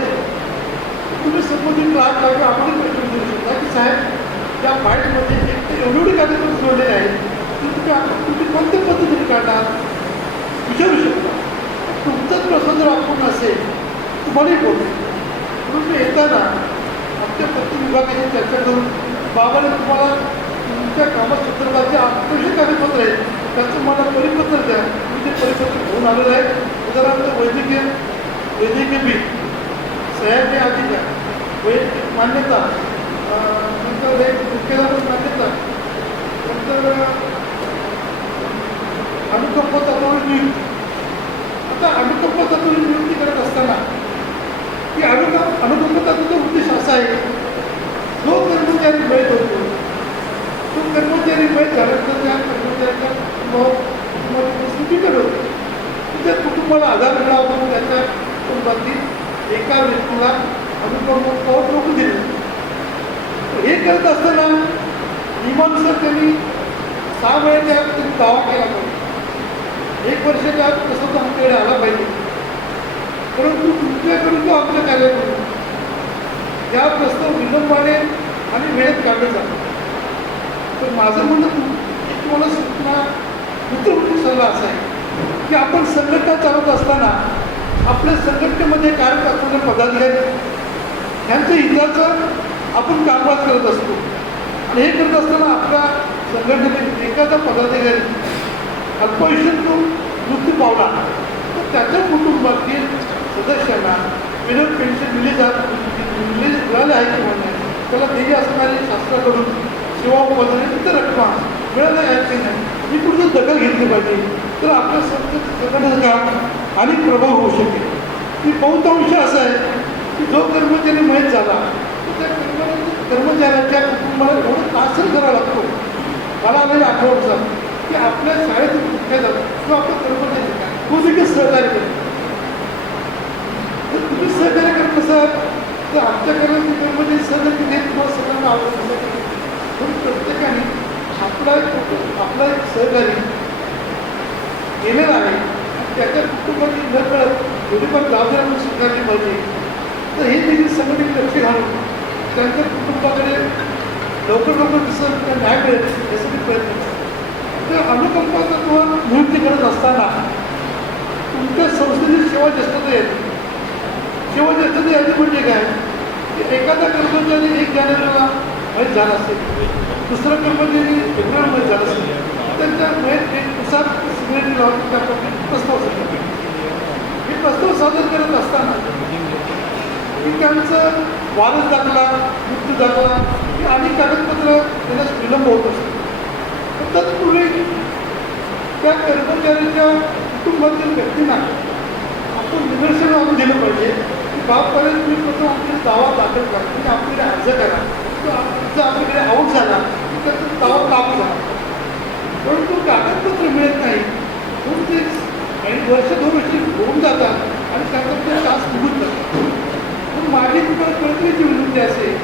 तुम्ही संबंधित क्लार्क किंवा आपण प्रश्न विचारू शकता की साहेब या फाईलमध्ये एक तर एवढी कागदपत्र जोडलेली आहेत की तुम्ही कोणत्या पद्धतीने काढणार विचारू शकता. तुमचाच प्रश्न जर अपूर्ण असेल तुम्हालाही बोलतो म्हणून मी येताना आमच्या प्रत्येक विभागाची चर्चा करून बाबाने तुम्हाला तुमच्या कामासंदर्भाचे आवश्यक कागदपत्र आहेत त्याचं मला परिपत्र द्या. मी ते परिपत्र घेऊन आलेलं आहे. उदाहरणार्थ वैद्यकीय बिल सह्याद्री अधिकार वैयक्तिक मान्यता नंतर एक मुख्यालय मान्यता नंतर अनुकंप तत्वावर नियुक्ती. आता अनुकंप तत्वावर नियुक्ती करत असताना की अनुकंप तत्वाचा उद्देश असा आहे जो कर्मचारी मयत होतो तो कर्मचारी मयत झाल्यानंतर त्या कर्मचाऱ्याच्या कुटुंबात होतो त्या कुटुंबाला आधार मिळावा म्हणून त्याच्या कुटुंबातील एका व्यक्तीला अनुकंपावर रोखून दिले. हे करत असताना नियमानुसार त्यांनी 6 महिन्याच्या आत त्यांनी दावा केला पाहिजे. 1 वर्षाच्या आत तसं तो आमच्याकडे आला पाहिजे. परंतु तुमच्याकडून तो आमच्या कार्याकडून या प्रस्ताव विलंबाने आणि वेळेत काढले जातात. तर माझं म्हणणं तुम्हाला सूचना मित्रवृत्ती सल्ला असा आहे की आपण संघटना चालवत असताना आपल्या संघटनेमध्ये कार्यरत असणारे पदाधिकारी ह्यांच्या हिताचं आपण कामकाज करत असतो आणि हे करत असताना आपल्या संघटनेतील एखादा पदाधिकारी अल्पायुष्यातून मृत्यू पावला तर त्याच्या कुटुंबातील सदस्यांना विरोध पेन्शन मिळाले आहे की म्हणणे त्याला देय असणारी शासनाकडून सेवा उत्पादने इतर रक्कमा मिळाल्या आहेत की नाही ही पुढचं दखल घेतली पाहिजे. तर आपल्या संघटनेचं काम आणि प्रभाव होऊ शकेल. की बहुतांश असं आहे की जो कर्मचारी मयत झाला तर त्या कर्मचाऱ्याच्या कुटुंबाला एवढं त्रासन करावा लागतो. मला आलेलं आठवण की आपल्या शाळेतून मुख्याध्यापक किंवा आपल्या कर्मचारी तो देखील सहकार्य करतो. तर तुम्ही सहकार्य करत असाल तर आमच्या कर्मचारी सहकार्य देत तुम्हाला सगळ्यांना आवडत असेल म्हणून प्रत्येकाने आपला एक सहकारी केलेला आहे त्याच्या कुटुंबाची न कळत थोडीफार जबाबदारी म्हणून स्वीकारली पाहिजे. तर हे देखील संघटनेत लक्ष घालून त्यांच्या कुटुंबाकडे लवकर दिसत न्याय मिळेल यासाठी प्रयत्न करतात. तर अनुकंपा तत्व नियुक्ती करत असताना तुमच्या संस्थेची सेवा ज्येष्ठता येते. सेवा ज्येष्ठता यादी म्हणजे काय की एखादा कर्मचारी 1 जानेवारीला मयत झाला असेल दुसरा कर्मचारी फेब्रुवारीमध्ये झाला असेल त्यांच्या मयत डेटनुसार सिग्नेचरी लावून त्याप्रमाणे प्रस्ताव सादर करतो. हे प्रस्ताव सादर करत असताना की त्यांचं वारस दाखला मृत्यू दाखला ही अनेक कागदपत्र देण्यास विलंब होत असतो. तत्पूर्वी त्या कर्मचाऱ्याच्या कुटुंबातील व्यक्तींना आपण निदर्शन आणून दिलं पाहिजे की बाबपर्यंत तुम्ही प्रथम आपली दावा दाखल करा म्हणजे आपल्याकडे अर्ज करा जर आपल्याकडे आऊट झाला तर त्याचा दावा लागू झाला परंतु कागदपत्र मिळत नाही म्हणून ते काही 1-2 वर्ष होऊन जातात आणि त्याचा ते तास निघून जातात. म्हणून माझी तुम्हाला प्रत्येकाची विनंती असेल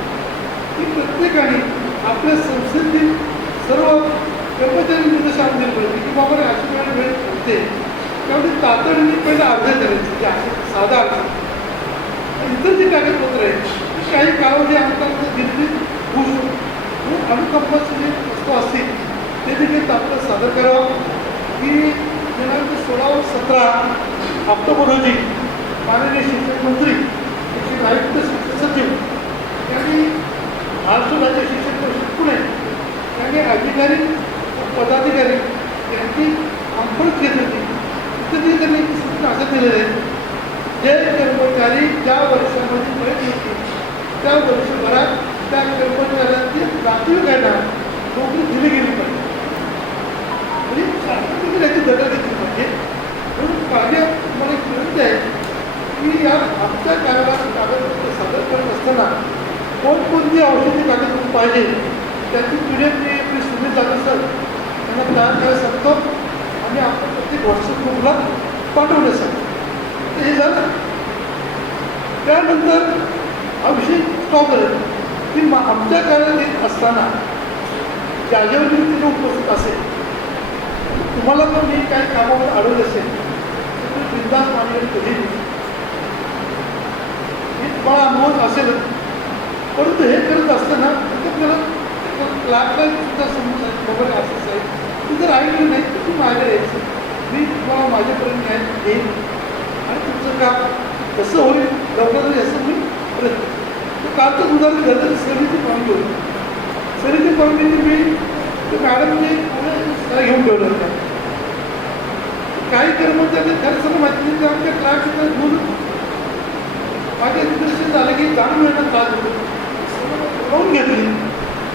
की प्रत्येकाने आपल्या संस्थेतील सर्व कर्मचारी निर्देशांना दिले पाहिजे की बाबा अशी वेळ होते त्यामुळे तातडीने पहिला अर्ज करायचे जे आहे साधा अर्ज. इतर जे कागदपत्र आहेत काही कालावधी आमच्या दिल्लीत होऊ शकतो म्हणून अनुकंपाचे जे प्रस्ताव असतील ते देखील तात्काळ सादर करावं की दिनांक 16-17 ऑक्टोबर रोजी माननीय शिक्षण मंत्री श्री आयुक्त शिक्षण सचिव यांनी महाराष्ट्र राज्य शिक्षण परिषद पुणे यांनी अधिकारी पदाधिकारी त्यांची कॉन्फरन्स घेत होती तिथे त्यांनी सूचना असं दिलेलं आहे, जे कर्मचारी ज्या वर्षामध्ये मिळत होती त्या वर्षभरात त्या कर्मचाऱ्यांची प्राथमिकांना नोकरी दिली गेली पाहिजे. म्हणजे शासनाने त्याची दखल घेतली पाहिजे. म्हणून माझ्या मला एक विनंती आहे की या आमच्या कार्यालयात कागदपत्र सादर करत असताना कोणकोणती औषधी कागदपत्र पाहिजे त्याची PDF मी आपली सुमित जाधव सर त्यांना तयार करायला सांगतो आणि आपण प्रत्येक व्हॉट्सअप ग्रुपला पाठवण्यासाठी हे झालं. त्यानंतर हा विषय स्टॉप झाला की आमच्या कार्यालयात येत असताना ज्याच्यावर तिथे उपस्थित असेल, तुम्हाला पण मी काही कामावर अडवलं असेल तर तुम्ही बिंदास मांडणी कधी तुम्हाला अनुभव असेलच. परंतु हे करत असताना आपल्याला क्लासला सुद्धा समोर मोबाईल असंच आहे, ती जर ऐकली नाही तर ती माझ्याकडे यायचं, मी तुम्हाला माझ्यापर्यंत न्याय देईन आणि तुमचं काम कसं होईल लवकर असं मी प्रयत्न. तर कालचं उदाहरण झालं तर सरीची पाहुणी होती. सरीची पाहुणीची मी तर मॅडमने पुढे घेऊन ठेवलं होतं. काही कर्मचारी खरं सगळं माहिती नाही, आमच्या क्लासचं दूध माझ्या निदर्शन झालं की जाणून मिळणं त्रास होतो करून घेतली.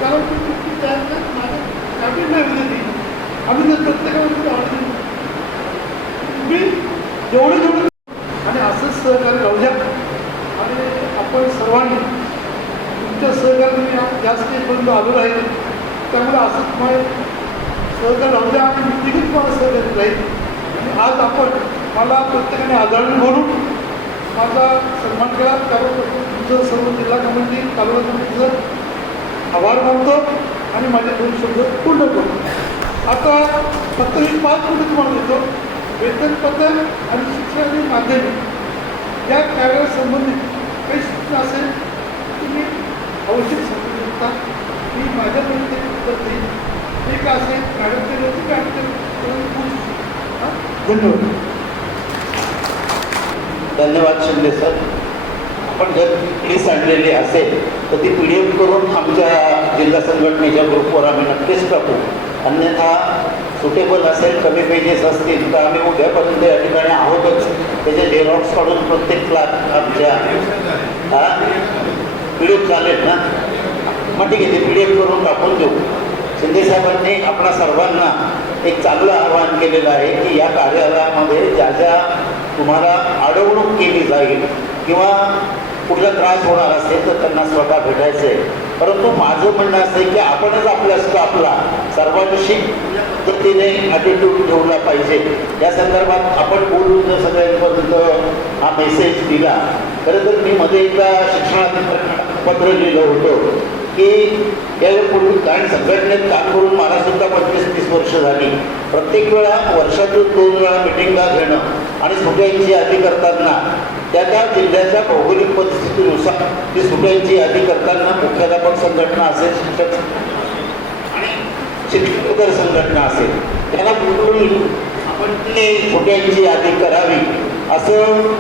कारण माझ्या कॅबिन नाही दिली. आम्ही जर प्रत्येकाला आवडली तुम्ही जेवढे आणि असंच सहकार्य राहू द्या. आणि आपण सर्वांनी तुमच्या सहकार्याने या स्टेजपर्यंत आलो राहील, त्यामुळे असंच तुम्हाला सहकार्य राहू द्या आणि मी देखील तुम्हाला सहकार्य राहील. आणि आज आपण मला प्रत्येकाने आदरणीय म्हणून माझा सन्मान केला त्याबद्दल तुमचं सर्व जिल्हा कमिटी तालुका कमिटीचं आभार मानतो आणि माझे 2 शब्द पूर्ण करतो. आता फक्त मी 5 मिनिटं तुम्हाला देतो. वेतन पद्धत आणि शिक्षण आणि माध्यमिक या कार्यासंबंधित काही सूचना असेल तुम्ही आवश्यक सांगू शकता. मी माझ्यापर्यंत एक उत्तर देईन. ते का असेल मॅडमचे लोक धन्यवाद. धन्यवाद शिंदे सर. आपण जर लिस्ट आणलेली असेल तर ती PDF करून आमच्या जिल्हा संघटनेच्या ग्रुपवर आम्ही नक्कीच टाकू. अन्यथा सुटेबल असेल, कमी पेजेस असतील तर आम्ही उद्यापर्यंत या ठिकाणी आहोतच. त्याचे झेरॉक्स काढून प्रत्येक क्लास आमच्या PDF चालेल ना, मग ठीक आहे ते PDF करून टाकून देऊ. शिंदे साहेबांनी आपणा सर्वांना एक चांगलं आवाहन केलेलं आहे की या कार्यालयामध्ये ज्या ज्या तुम्हाला अडवणूक केली जाईल किंवा कुठला त्रास होणार असेल तर त्यांना स्वतः भेटायचं आहे. परंतु माझं म्हणणं असं आहे की आपणच आपल्या स्टाफला सर्वांशी पद्धतीने ॲटिट्यूड ठेवला पाहिजे. या संदर्भात आपण बोलून जर सगळ्यांपर्यंत हा मेसेज दिला. खरं तर मी मध्ये एकदा शिक्षणात पत्र लिहिलं होतं की यापूर्वी कारण संघटनेत काम करून मला सुद्धा 25-30 वर्ष झाली. प्रत्येक वेळा वर्षातून 2 वेळा मिटिंगा घेणं आणि सुट्यांची यादी करताना त्या त्या जिल्ह्याच्या भौगोलिक परिस्थितीनुसार ती सुट्यांची यादी करताना मुख्याध्यापक संघटना असेल, शिक्षक आणि शिक्षकेतर संघटना असेल, त्याला बोलून आपण ते सुट्यांची यादी करावी असं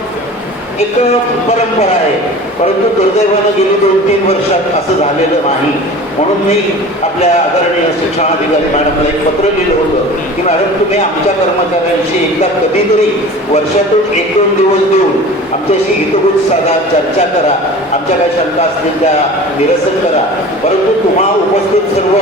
एक परंपरा आहे. परंतु दुर्दैवानं गेली 2-3 वर्षात असं झालेलं नाही. म्हणून मी आपल्या आदरणीय शिक्षणाधिकारी मॅडमला एक पत्र लिहिलं होतं की मॅडम तुम्ही आमच्या कर्मचाऱ्यांशी एकदा कधीतरी वर्षातून 1-2 दिवस देऊन आमच्याशी हितगुज साधा चर्चा करा, आमच्या काही शंका असतील त्या निरसन करा. परंतु तुम्हा उपस्थित सर्व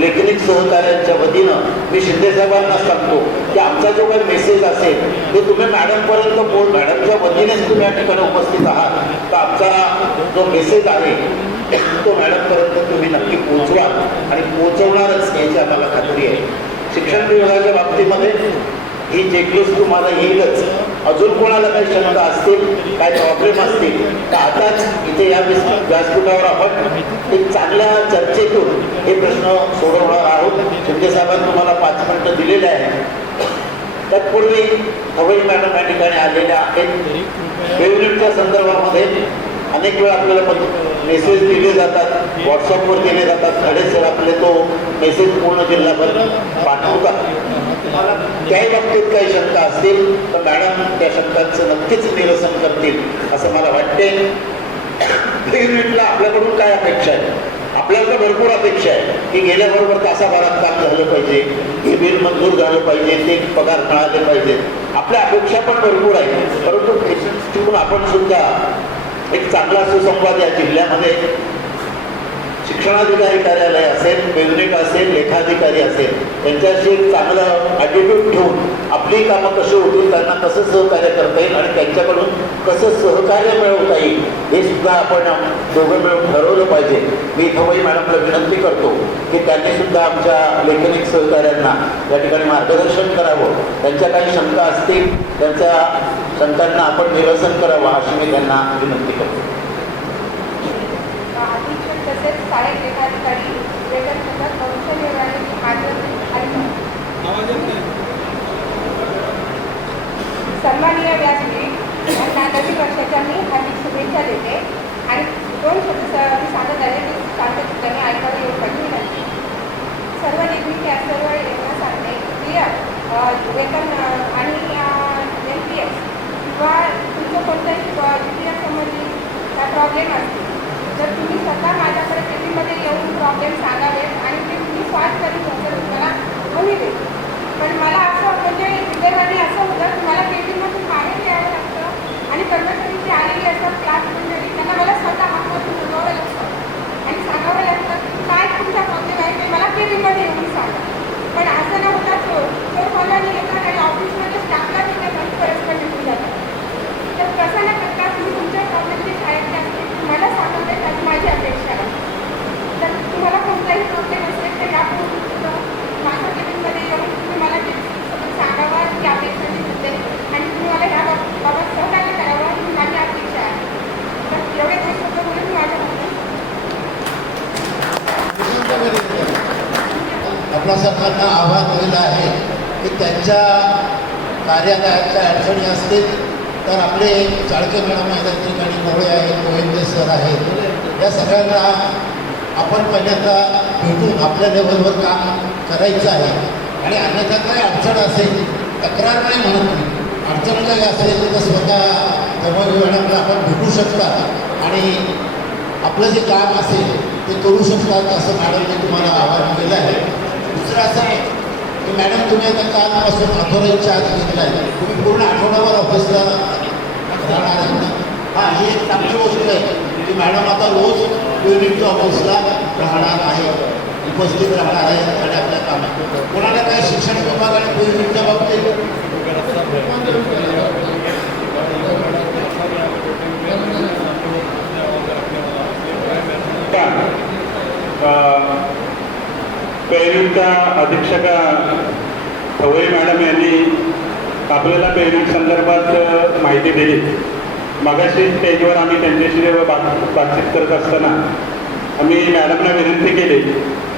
लेखनिक सहकार्यांच्या वतीनं मी शिंदेसाहेबांना सांगतो की आमचा जो काही मेसेज असेल ते तुम्ही मॅडमपर्यंत मॅडमच्या वतीनेच तुम्ही या ठिकाणी उपस्थित आहात तर आमचा जो मेसेज आहे तो मॅडमपर्यंत तुम्ही नक्की पोहोचवा आणि पोहोचवणारच याची आम्हाला खात्री आहे. शिक्षण विभागाच्या बाबतीमध्ये ही चेकलिस्ट तुम्हाला येईलच. अजून कोणाला काही शंका असतील, काही प्रॉब्लेम असतील तर आताच इथे या व्यासपीठावर आपण एक चांगल्या चर्चेतून हे प्रश्न सोडवणार आहोत. शिंदे साहेबांनी तुम्हाला 5 मिनिटं दिलेले आहेत. तत्पूर्वी हवई मॅडम या ठिकाणी आलेल्या आहेत. युनिटच्या संदर्भामध्ये अनेक वेळा आपल्याला मेसेज दिले जातात, व्हॉट्सअपवर दिले जातात. खडे सर आपले तो मेसेज पूर्ण जिल्हाभर पाठवतात. तुम्हाला त्याही बाबतीत काही शंका असतील तर मॅडम त्या शंकांचं नक्कीच निरसन करतील असं मला वाटते. युनिटला आपल्याकडून काय अपेक्षा आहे आपल्याला तर भरपूर अपेक्षा आहे की गेल्याबरोबर तासाभरात काम झालं पाहिजे, हे बिल मंजूर झालं पाहिजे, ते पगार मिळाले पाहिजे. आपल्या अपेक्षा पण भरपूर आहेत, परंतु पेशन्स ठेवून आपण सुद्धा एक चांगला सुसंवाद या जिल्ह्यामध्ये शिक्षणाधिकारी कार्यालय असेल, पेजनिक असेल, लेखाधिकारी असेल, त्यांच्याशी एक चांगलं ॲटिट्यूड ठेवून आपली कामं कशी होतील, त्यांना कसं सहकार्य करता येईल आणि त्यांच्याकडून कसं सहकार्य मिळवता येईल हे सुद्धा आपण दोघं मिळून ठरवलं पाहिजे. मी इथं मॅडमला विनंती करतो की त्यांनी सुद्धा आमच्या लेखनिक सहकार्यांना या ठिकाणी मार्गदर्शन करावं. त्यांच्या काही शंका असतील, त्यांच्या शंकांना आपण निरसन करावं अशी मी त्यांना विनंती करतो. अधीक्षक तसेच सहाय्यक लेखाधिकारी वेतन पद्धत भविष्य निर्वाहाची सन्माननीय व्यासपीठ यांना नवीन वर्षाच्या मी हार्दिक शुभेच्छा देते आणि 2 शब्द मी सांगत आहे की सांगत त्यांनी ऐकावं येऊ पाहिजे विनंती. सर्व लेखनिक या सर्व यांना सांगते की वेतन आणि NPS किंवा तुमचं कोणताही संबंधित प्रॉब्लेम असतील तर तुम्ही स्वतः माझ्याकडे केबीमध्ये येऊन प्रॉब्लेम सांगावेत आणि ते तुम्ही सॉल्व करून नंतर तुम्हाला हमी देते. पण मला असं म्हणजे विदर्भाने असं होतं की मला केबीमधून बाहेर यावं लागतं आणि कर्मचारी जे आलेली असतात क्लास मंडळी त्यांना मला स्वतः हातमधून बोलवावं लागतं आणि सांगावं लागतं की काय तुमचा प्रॉब्लेम आहे ते मला केबीमध्ये येऊन सांगा. पण असं न होता तो कॉलनी येतात आणि ऑफिसमध्ये स्टाफला तिथे परस्पर निघून जातात. तर कसं न करता तुम्ही तुमच्या प्रॉब्लेमचे शाळेतले असतील मला सांगावे त्याची माझी अपेक्षा आहे. तर तुम्हाला कोणताही प्रॉब्लेम असेल तर यापूर्वी माझ्या केबिनमध्ये येऊन तुम्ही मला सांगावं की अपेक्षा दिसते आणि तुम्ही मला ह्या बाबत सहकार्य करावं ही माझी अपेक्षा आहे. तर एवढे काही शब्द बोलून माझ्याबद्दल आपल्या सरकारनं आवाहन दिलं आहे की त्यांच्या कार्यालयाच्या अडचणी असतील तर आपले चाळके मॅडम आहेत, त्या ठिकाणी मोळे आहेत, गोविंदे सर आहेत, या सगळ्यांना आपण पहिल्यांदा भेटून आपल्या लेवलवर काम करायचं आहे. आणि अन्यथा काही अडचण असेल, तक्रार नाही म्हणत मी, अडचण काही असेल तर स्वतः जवळ मॅडमला आपण भेटू शकतात आणि आपलं जे काम असेल ते करू शकतात असं मॅडमने तुम्हाला आवाहन केलं आहे. दुसरं असं आहे की मॅडम तुम्ही आता कालपासून ऑथोराईजच्या आत घेतला आहे, तुम्ही पूर्ण आठवड्यावर ऑफिसला राहणार आहे ना. हां, ही एक चांगली गोष्ट आहे की मॅडम आता रोज युनिटच्या ऑफिसला राहणार आहे, उपस्थित राहणार आहे आणि आपल्या कामात कोणाला काही शिक्षण विभाग आणि युनिटच्या बाबतीत पेरिडच्या अधीक्षका थवळे मॅडम यांनी आपल्याला पेरिड संदर्भात माहिती दिली. मगाशी स्टेजवर आम्ही त्यांच्याशी बातचीत करत असताना आम्ही मॅडमना विनंती केली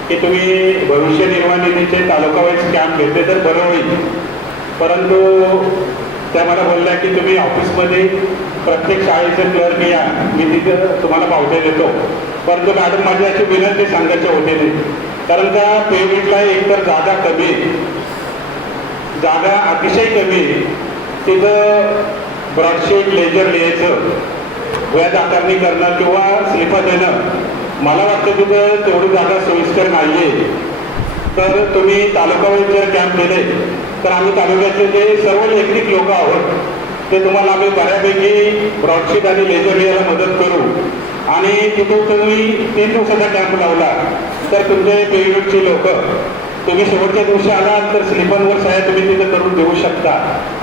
की तुम्ही भविष्य निर्वाह निधीचे तालुका वाईज कॅम्प घेतले तर बरं होईल. परंतु त्या मला बोलल्या की तुम्ही ऑफिसमध्ये प्रत्येक शाळेचं क्लर्क या, मी तिथं तुम्हाला पावत्या देतो. परंतु मॅडम माझी अशी विनंती सांगायची होते नाही, कारण का पेरिडला एकतर जागा कमी, जागा अतिशय कमी, तिथं ब्रॉडशीट लेजर लिहायचं, व्याज आकारणी करणं किंवा स्लिपा देणं, मला वाटतं तिथं तेवढी जागा सोयीस्कर नाही आहे. तर तुम्ही तालुकावाईज जर कॅम्प दिले तर आम्ही तालुक्यातले जे सर्व लेखनिक लोक आहोत ते तुम्हाला आम्ही बऱ्यापैकी ब्रॉडशीट आणि लेजर लिहायला मदत करू. आणि तिथं तुम्ही 3 दिवसाचा कॅम्प लावला तर तुमचे पेरिडची लोक तुम्ही शेवटच्या दिवशी आलात तर स्लिपांवर सह्या तुम्ही तिथं करून देऊ शकता.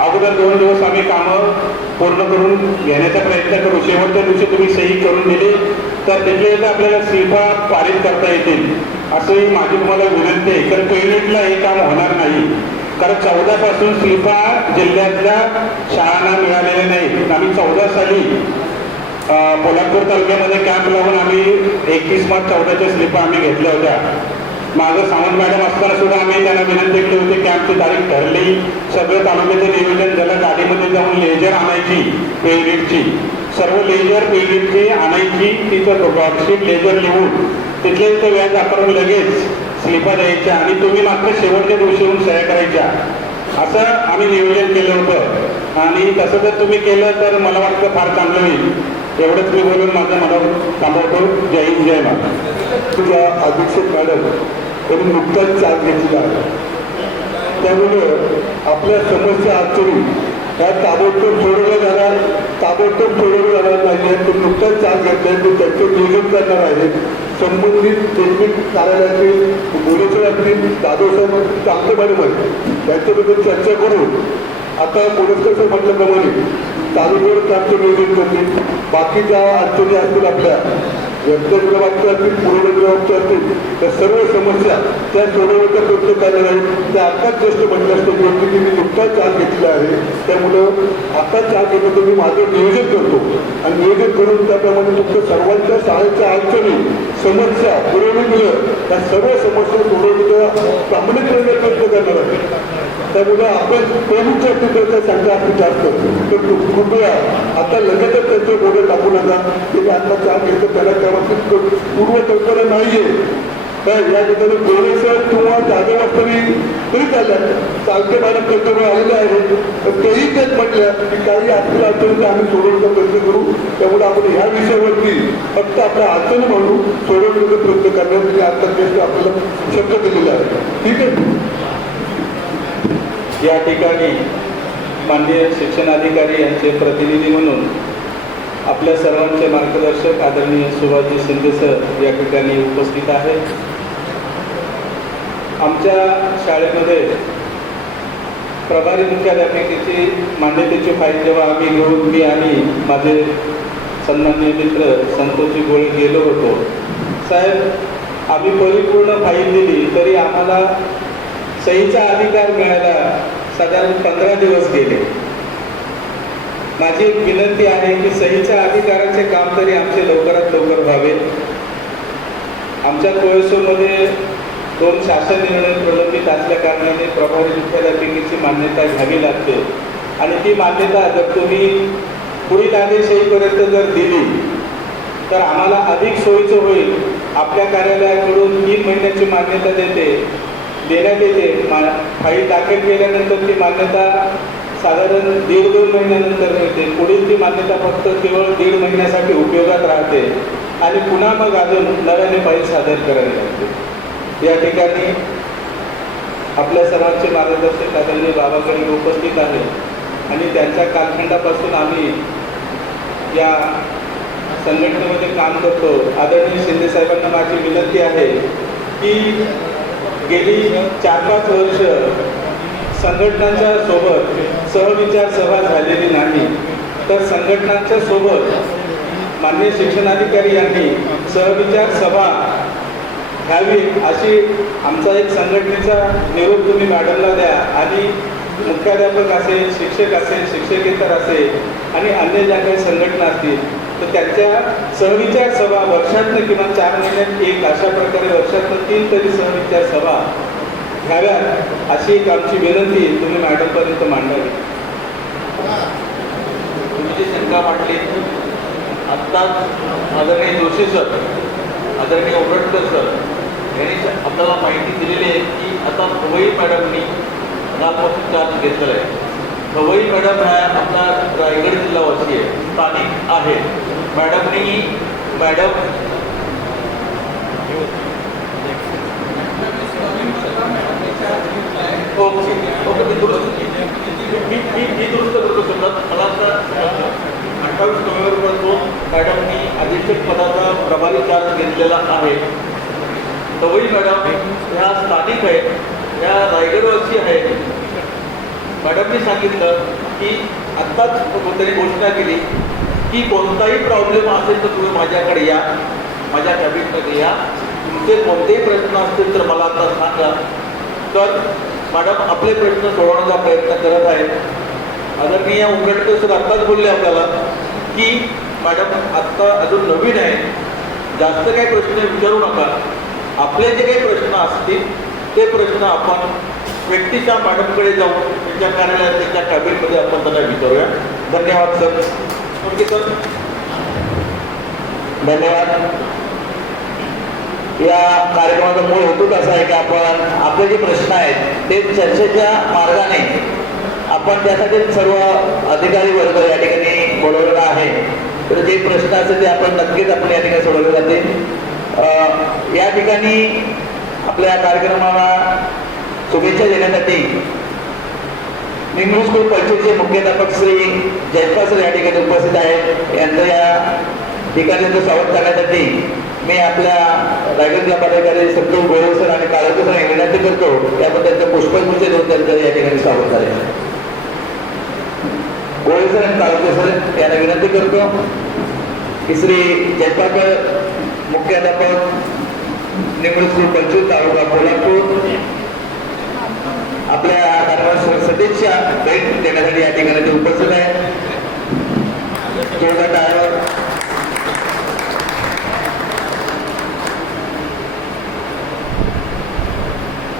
अगोदर 2 दिवस आम्ही कामं पूर्ण करून घेण्याचा प्रयत्न करू. शेवटच्या दिवशी तुम्ही सही करून दिली तर तिथले आपल्याला स्लिपा पारित करता येतील असंही माझी तुम्हाला विनंती आहे. कारण पेरिडला हे काम होणार नाही, कारण 14 पासून स्लिपा जिल्ह्यातल्या शाळांना मिळालेल्या नाहीत. आम्ही 14 साली पोलादपूर तालुक्यामध्ये कॅम्प लावून आम्ही 21 मार्च 14च्या स्लिपा आम्ही घेतल्या होत्या. माझं सावंत मॅडम असताना सुद्धा आम्ही त्यांना विनंती केली होती, कॅम्पची तारीख ठरली, सगळं तालुक्याचं नियोजन झालं, गाडीमध्ये जाऊन लेजर आणायची, पेरिडची सर्व लेजर पेरिडची आणायची, तिथं ब्रॉडशीट लेजर लिहून तिथले ते व्याज आकारून लगेच स्लिपा द्यायच्या आणि तुम्ही मात्र शेवटच्या दिवशी येऊन सह्या करायच्या, असं आम्ही नियोजन केलं होतं. आणि तसं जर तुम्ही केलं तर मला वाटतं फार चांगलं होईल. एवढंच मी बोलून माझ्या मनावर थांबवतो. जय हिंद, जय महाराष्ट्र. तुझ्या अधीक्षक मॅडम यांनी नुकताच चार्ज घेतलेला आहे. त्यामुळं आपल्या समस्या अडचणी त्या ताबडतोब सोडवल्या जाणार नाही आहेत. तो नुकताच चार्ज घेतला आहे, तो त्यांचं नियोजन करणार आहे. संबंधित टेक्निक कार्यालयातील मुलेसर असतील, जाधव साहेब चांगले मॅडम आहेत, त्यांच्याबद्दल चर्चा करून आता कोणीच म्हटल्याप्रमाणे चालूवर त्यांचं नियोजन करतील. बाकीच्या अडचणी असतील आपल्या व्यक्तिगृहाच्या असतील, पूर्वग्रहाच्या असतील, त्या सर्व समस्या त्या सोडवण्याचा प्रयत्न करणार आहेत. त्या आताच जस्ट म्हटलं असतं की मी नुकताच चार्ज घेतला आहे, त्यामुळं आता चार्ज घेतलं तर मी माझं नियोजन करतो आणि नियोजन करून त्याप्रमाणे तुमच्या सर्वांच्या शाळेच्या अडचणी समस्या पुरवणी दिलं त्या सर्व समस्या सोडवण्याचा प्रामाणिकपणे प्रयत्न करणार आहे. त्यामुळे आपण कोणीच तिकडच्या संख्या असते जास्त तर कृपया आता लगेचच त्यांचे बोर्ड टाकू नका. ते आता चार्ज घेतं त्याला त्या बाबतीत पूर्वकल्पना नाहीये. तर या ठिकाणी गोरेसर किंवा जाधव असताना तरी चालते मॅडम त्यांच्यामुळे आलेले आहेत. तेही तेच म्हटल्या की काही असतील अडचणी आम्ही सोडवण्याचा प्रयत्न करू. त्यामुळे आपण ह्या विषयावरती फक्त आपल्या अडचणी म्हणून सोडवण्याचा प्रयत्न करण्यासाठी आतापर्यंत आपल्याला शब्द दिलेला आहे. ठीक आहे. या ठिकाणी माननीय शिक्षणाधिकारी यांचे प्रतिनिधी म्हणून आपल्या सर्वांचे मार्गदर्शक आदरणीय सुभाषजी शिंदे सर या ठिकाणी उपस्थित आहेत. आमच्या शाळेमध्ये प्रभारी मुख्याध्यापिकेची मान्यतेची फाईल जेव्हा आम्ही घेऊन मी आणि माझे सन्माननीय मित्र संतोषजी गोळे गेलो होतो, साहेब आम्ही परिपूर्ण फाईल दिली तरी आम्हाला सहीचा अधिकार मिळायला साधारण 15 दिवस गेले. माझी एक विनंती आहे की सहीच्या अधिकाराचे काम तरी आमचे लवकरात लवकर व्हावे. आमच्या कोळसोमध्ये 2 शासन निर्णय प्रलंबित असल्या कारणाने प्रभारी मुख्याध्यापिकेची मान्यता घ्यावी लागते आणि ती मान्यता जर तुम्ही पुढील आदेशहीपर्यंत जर दिली तर आम्हाला अधिक सोयीचं होईल. आपल्या कार्यालयाकडून 3 महिन्याची मान्यता देण्यात येते. फाईल दाखल केल्यानंतर ती मान्यता साधारण 1.5-2 महिन्यानंतर मिळते. पुढील ती मान्यता फक्त केवळ 1.5 महिन्यासाठी उपयोगात राहते आणि पुन्हा मग अजून नव्याने फाईल सादर करावी लागते. या ठिकाणी आपल्या सर्वांचे मार्गदर्शक आदरणीय बाबाकडे उपस्थित आहेत आणि त्यांच्या कालखंडापासून आम्ही या संघटनेमध्ये काम करतो. आदरणीय शिंदे साहेबांना माझी विनंती आहे की गेली 4-5 वर्ष संघटनांच्या सोबत सहविचार सभा झालेली नाही, तर संघटनांच्या सोबत माननीय शिक्षणाधिकारी यांनी सहविचार सभा घ्यावी अशी आमचा एक संघटनेचा निरोप तुम्ही मॅडमला द्या आणि मुख्याध्यापक असेल, शिक्षक असेल, शिक्षकेतर असेल आणि अन्य ज्या काही संघटना असतील तर त्यांच्या सहविचार सभा वर्षातनं किंवा 4 महिन्यात एक अशा प्रकारे वर्षातनं 3 तरी सहविचार सभा घ्याव्यात अशी एक आमची विनंती तुम्ही मॅडमपर्यंत मांडावी. तुम्ही जी शंका मांडली आत्ताच आदरणीय जोशी सर, आदरणीय उरटकर सर यांनी आपल्याला माहिती दिलेली आहे की आता भवई मॅडमनी कालपासून चार्ज घेतलेला आहे. भवई मॅडम ह्या आपला रायगड जिल्हावासी आहे, स्थानिक आहे. मॅडम ओके मी दुरुस्त करू शकतात. मला आता 28 नोव्हेंबरपासून मॅडमनी अधीक्षक पदाचा प्रभारी चार्ज घेतलेला आहे. भवई मॅडम ह्या स्थानिक आहेत, ह्या रायगडवासी आहेत. मॅडमनी सांगितलं की आत्ताच त्यांनी घोषणा केली की कोणताही प्रॉब्लेम असेल तर तुम्ही माझ्याकडे या, माझ्या कॅबिनेटमध्ये या, तुमचे कोणतेही प्रश्न असतील तर मला आता सांगा. तर मॅडम आपले प्रश्न सोडवण्याचा प्रयत्न करत आहेत. आदरणीय उमरटकर सर आत्ताच बोलले आपल्याला की मॅडम आत्ता अजून नवीन आहे, जास्त काही प्रश्न विचारू नका. आपले जे काही प्रश्न असतील ते प्रश्न आपण व्यक्तीच्या मॅडमकडे जाऊन त्यांच्या कार्यालयात त्यांच्या कॅबिनेटमध्ये आपण त्यांना विचारूया. धन्यवाद सर. ओके सर, धन्यवाद. या कार्यक्रमाचा मूळ हेतूच असा आहे की आपण आपले जे प्रश्न आहेत ते चर्चेच्या मार्गाने आपण त्यासाठी सर्व अधिकारी वर्ग या ठिकाणी बोलवलेला आहे. तर जे जे प्रश्न असेल ते आपण नक्कीच आपण या ठिकाणी सोडवले जाते. या ठिकाणी आपल्या कार्यक्रमाला शुभेच्छा देण्यासाठी निमरू स्कूल पळशीचे मुख्याध्यापक श्री जयपाल सर या ठिकाणी उपस्थित आहेत. यांचं या ठिकाणी स्वागत करण्यासाठी मी आपल्या रायगड जिल्हा पदाधिकारी संतोष गोरे सर आणि काळोखे सर यांना विनंती करतो त्याबद्दल त्यांचं पुष्पगुच्छ देऊन त्यांचं या ठिकाणी स्वागत करेल. गोरे सर आणि काळोखे सर यांना विनंती करतो की श्री जयपाल मुख्याध्यापक निमरू स्कूल पळशी तालुका कोल्हापूर आपल्या कार्यक्रमात सदिच्छा भेट देण्यासाठी या ठिकाणी ते उपस्थित आहे.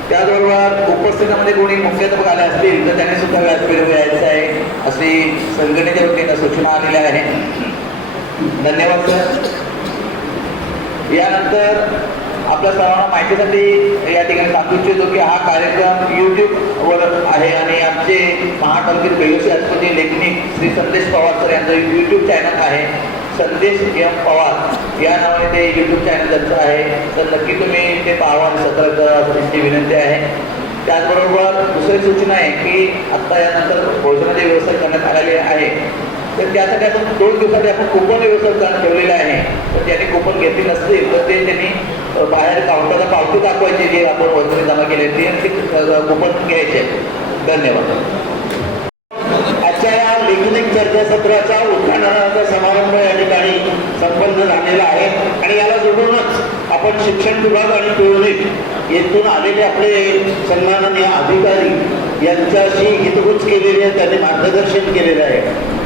त्याचबरोबर उपस्थितीमध्ये कोणी मुख्याध्यापक आले असतील तर त्यांनी सुद्धा व्यासपीठावर यायचं आहे अशी संघटनेच्या वतीने सूचना आलेल्या आहे. धन्यवाद सर. यानंतर आपल्या सर्वांना माहितीसाठी या ठिकाणी सांगू इच्छितो की हा कार्यक्रम यूट्यूबवर आहे आणि आमचे महातालुक्यात बेलोशी आसपासचे लेखनिक श्री संदेश पवार सर यांचं यूट्यूब चॅनल आहे. संदेश एम पवार या नावाने ते यूट्यूब चॅनल त्यांचं आहे. तर नक्की तुम्ही ते पाहावा आणि सबस्क्राईब करा अशी विनंती आहे. त्याचबरोबर दुसरी सूचना आहे की आत्ता यानंतर भोजनाची व्यवस्था करण्यात आलेली आहे. तर त्यासाठी आपण 2 दिवसासाठी आपण कुपन व्यवस्था ठेवलेलं आहे. तर ज्यांनी कुपन घेतली नसतील तर ते त्यांनी बाहेर काउंटरला पावती दाखवायची जे आपण वस्तू जमा केले ते कुपन घ्यायचे. धन्यवाद. आजच्या या लेखनिक चर्चासत्राचा उद्घाटनाचा समारंभ या ठिकाणी संपन्न झालेला आहे आणि याला जोडूनच आपण शिक्षण विभाग आणि पिळवणी येथून आलेले आपले सन्माननीय अधिकारी यांच्याशी हितगुज केलेले त्यांनी मार्गदर्शन केलेलं आहे.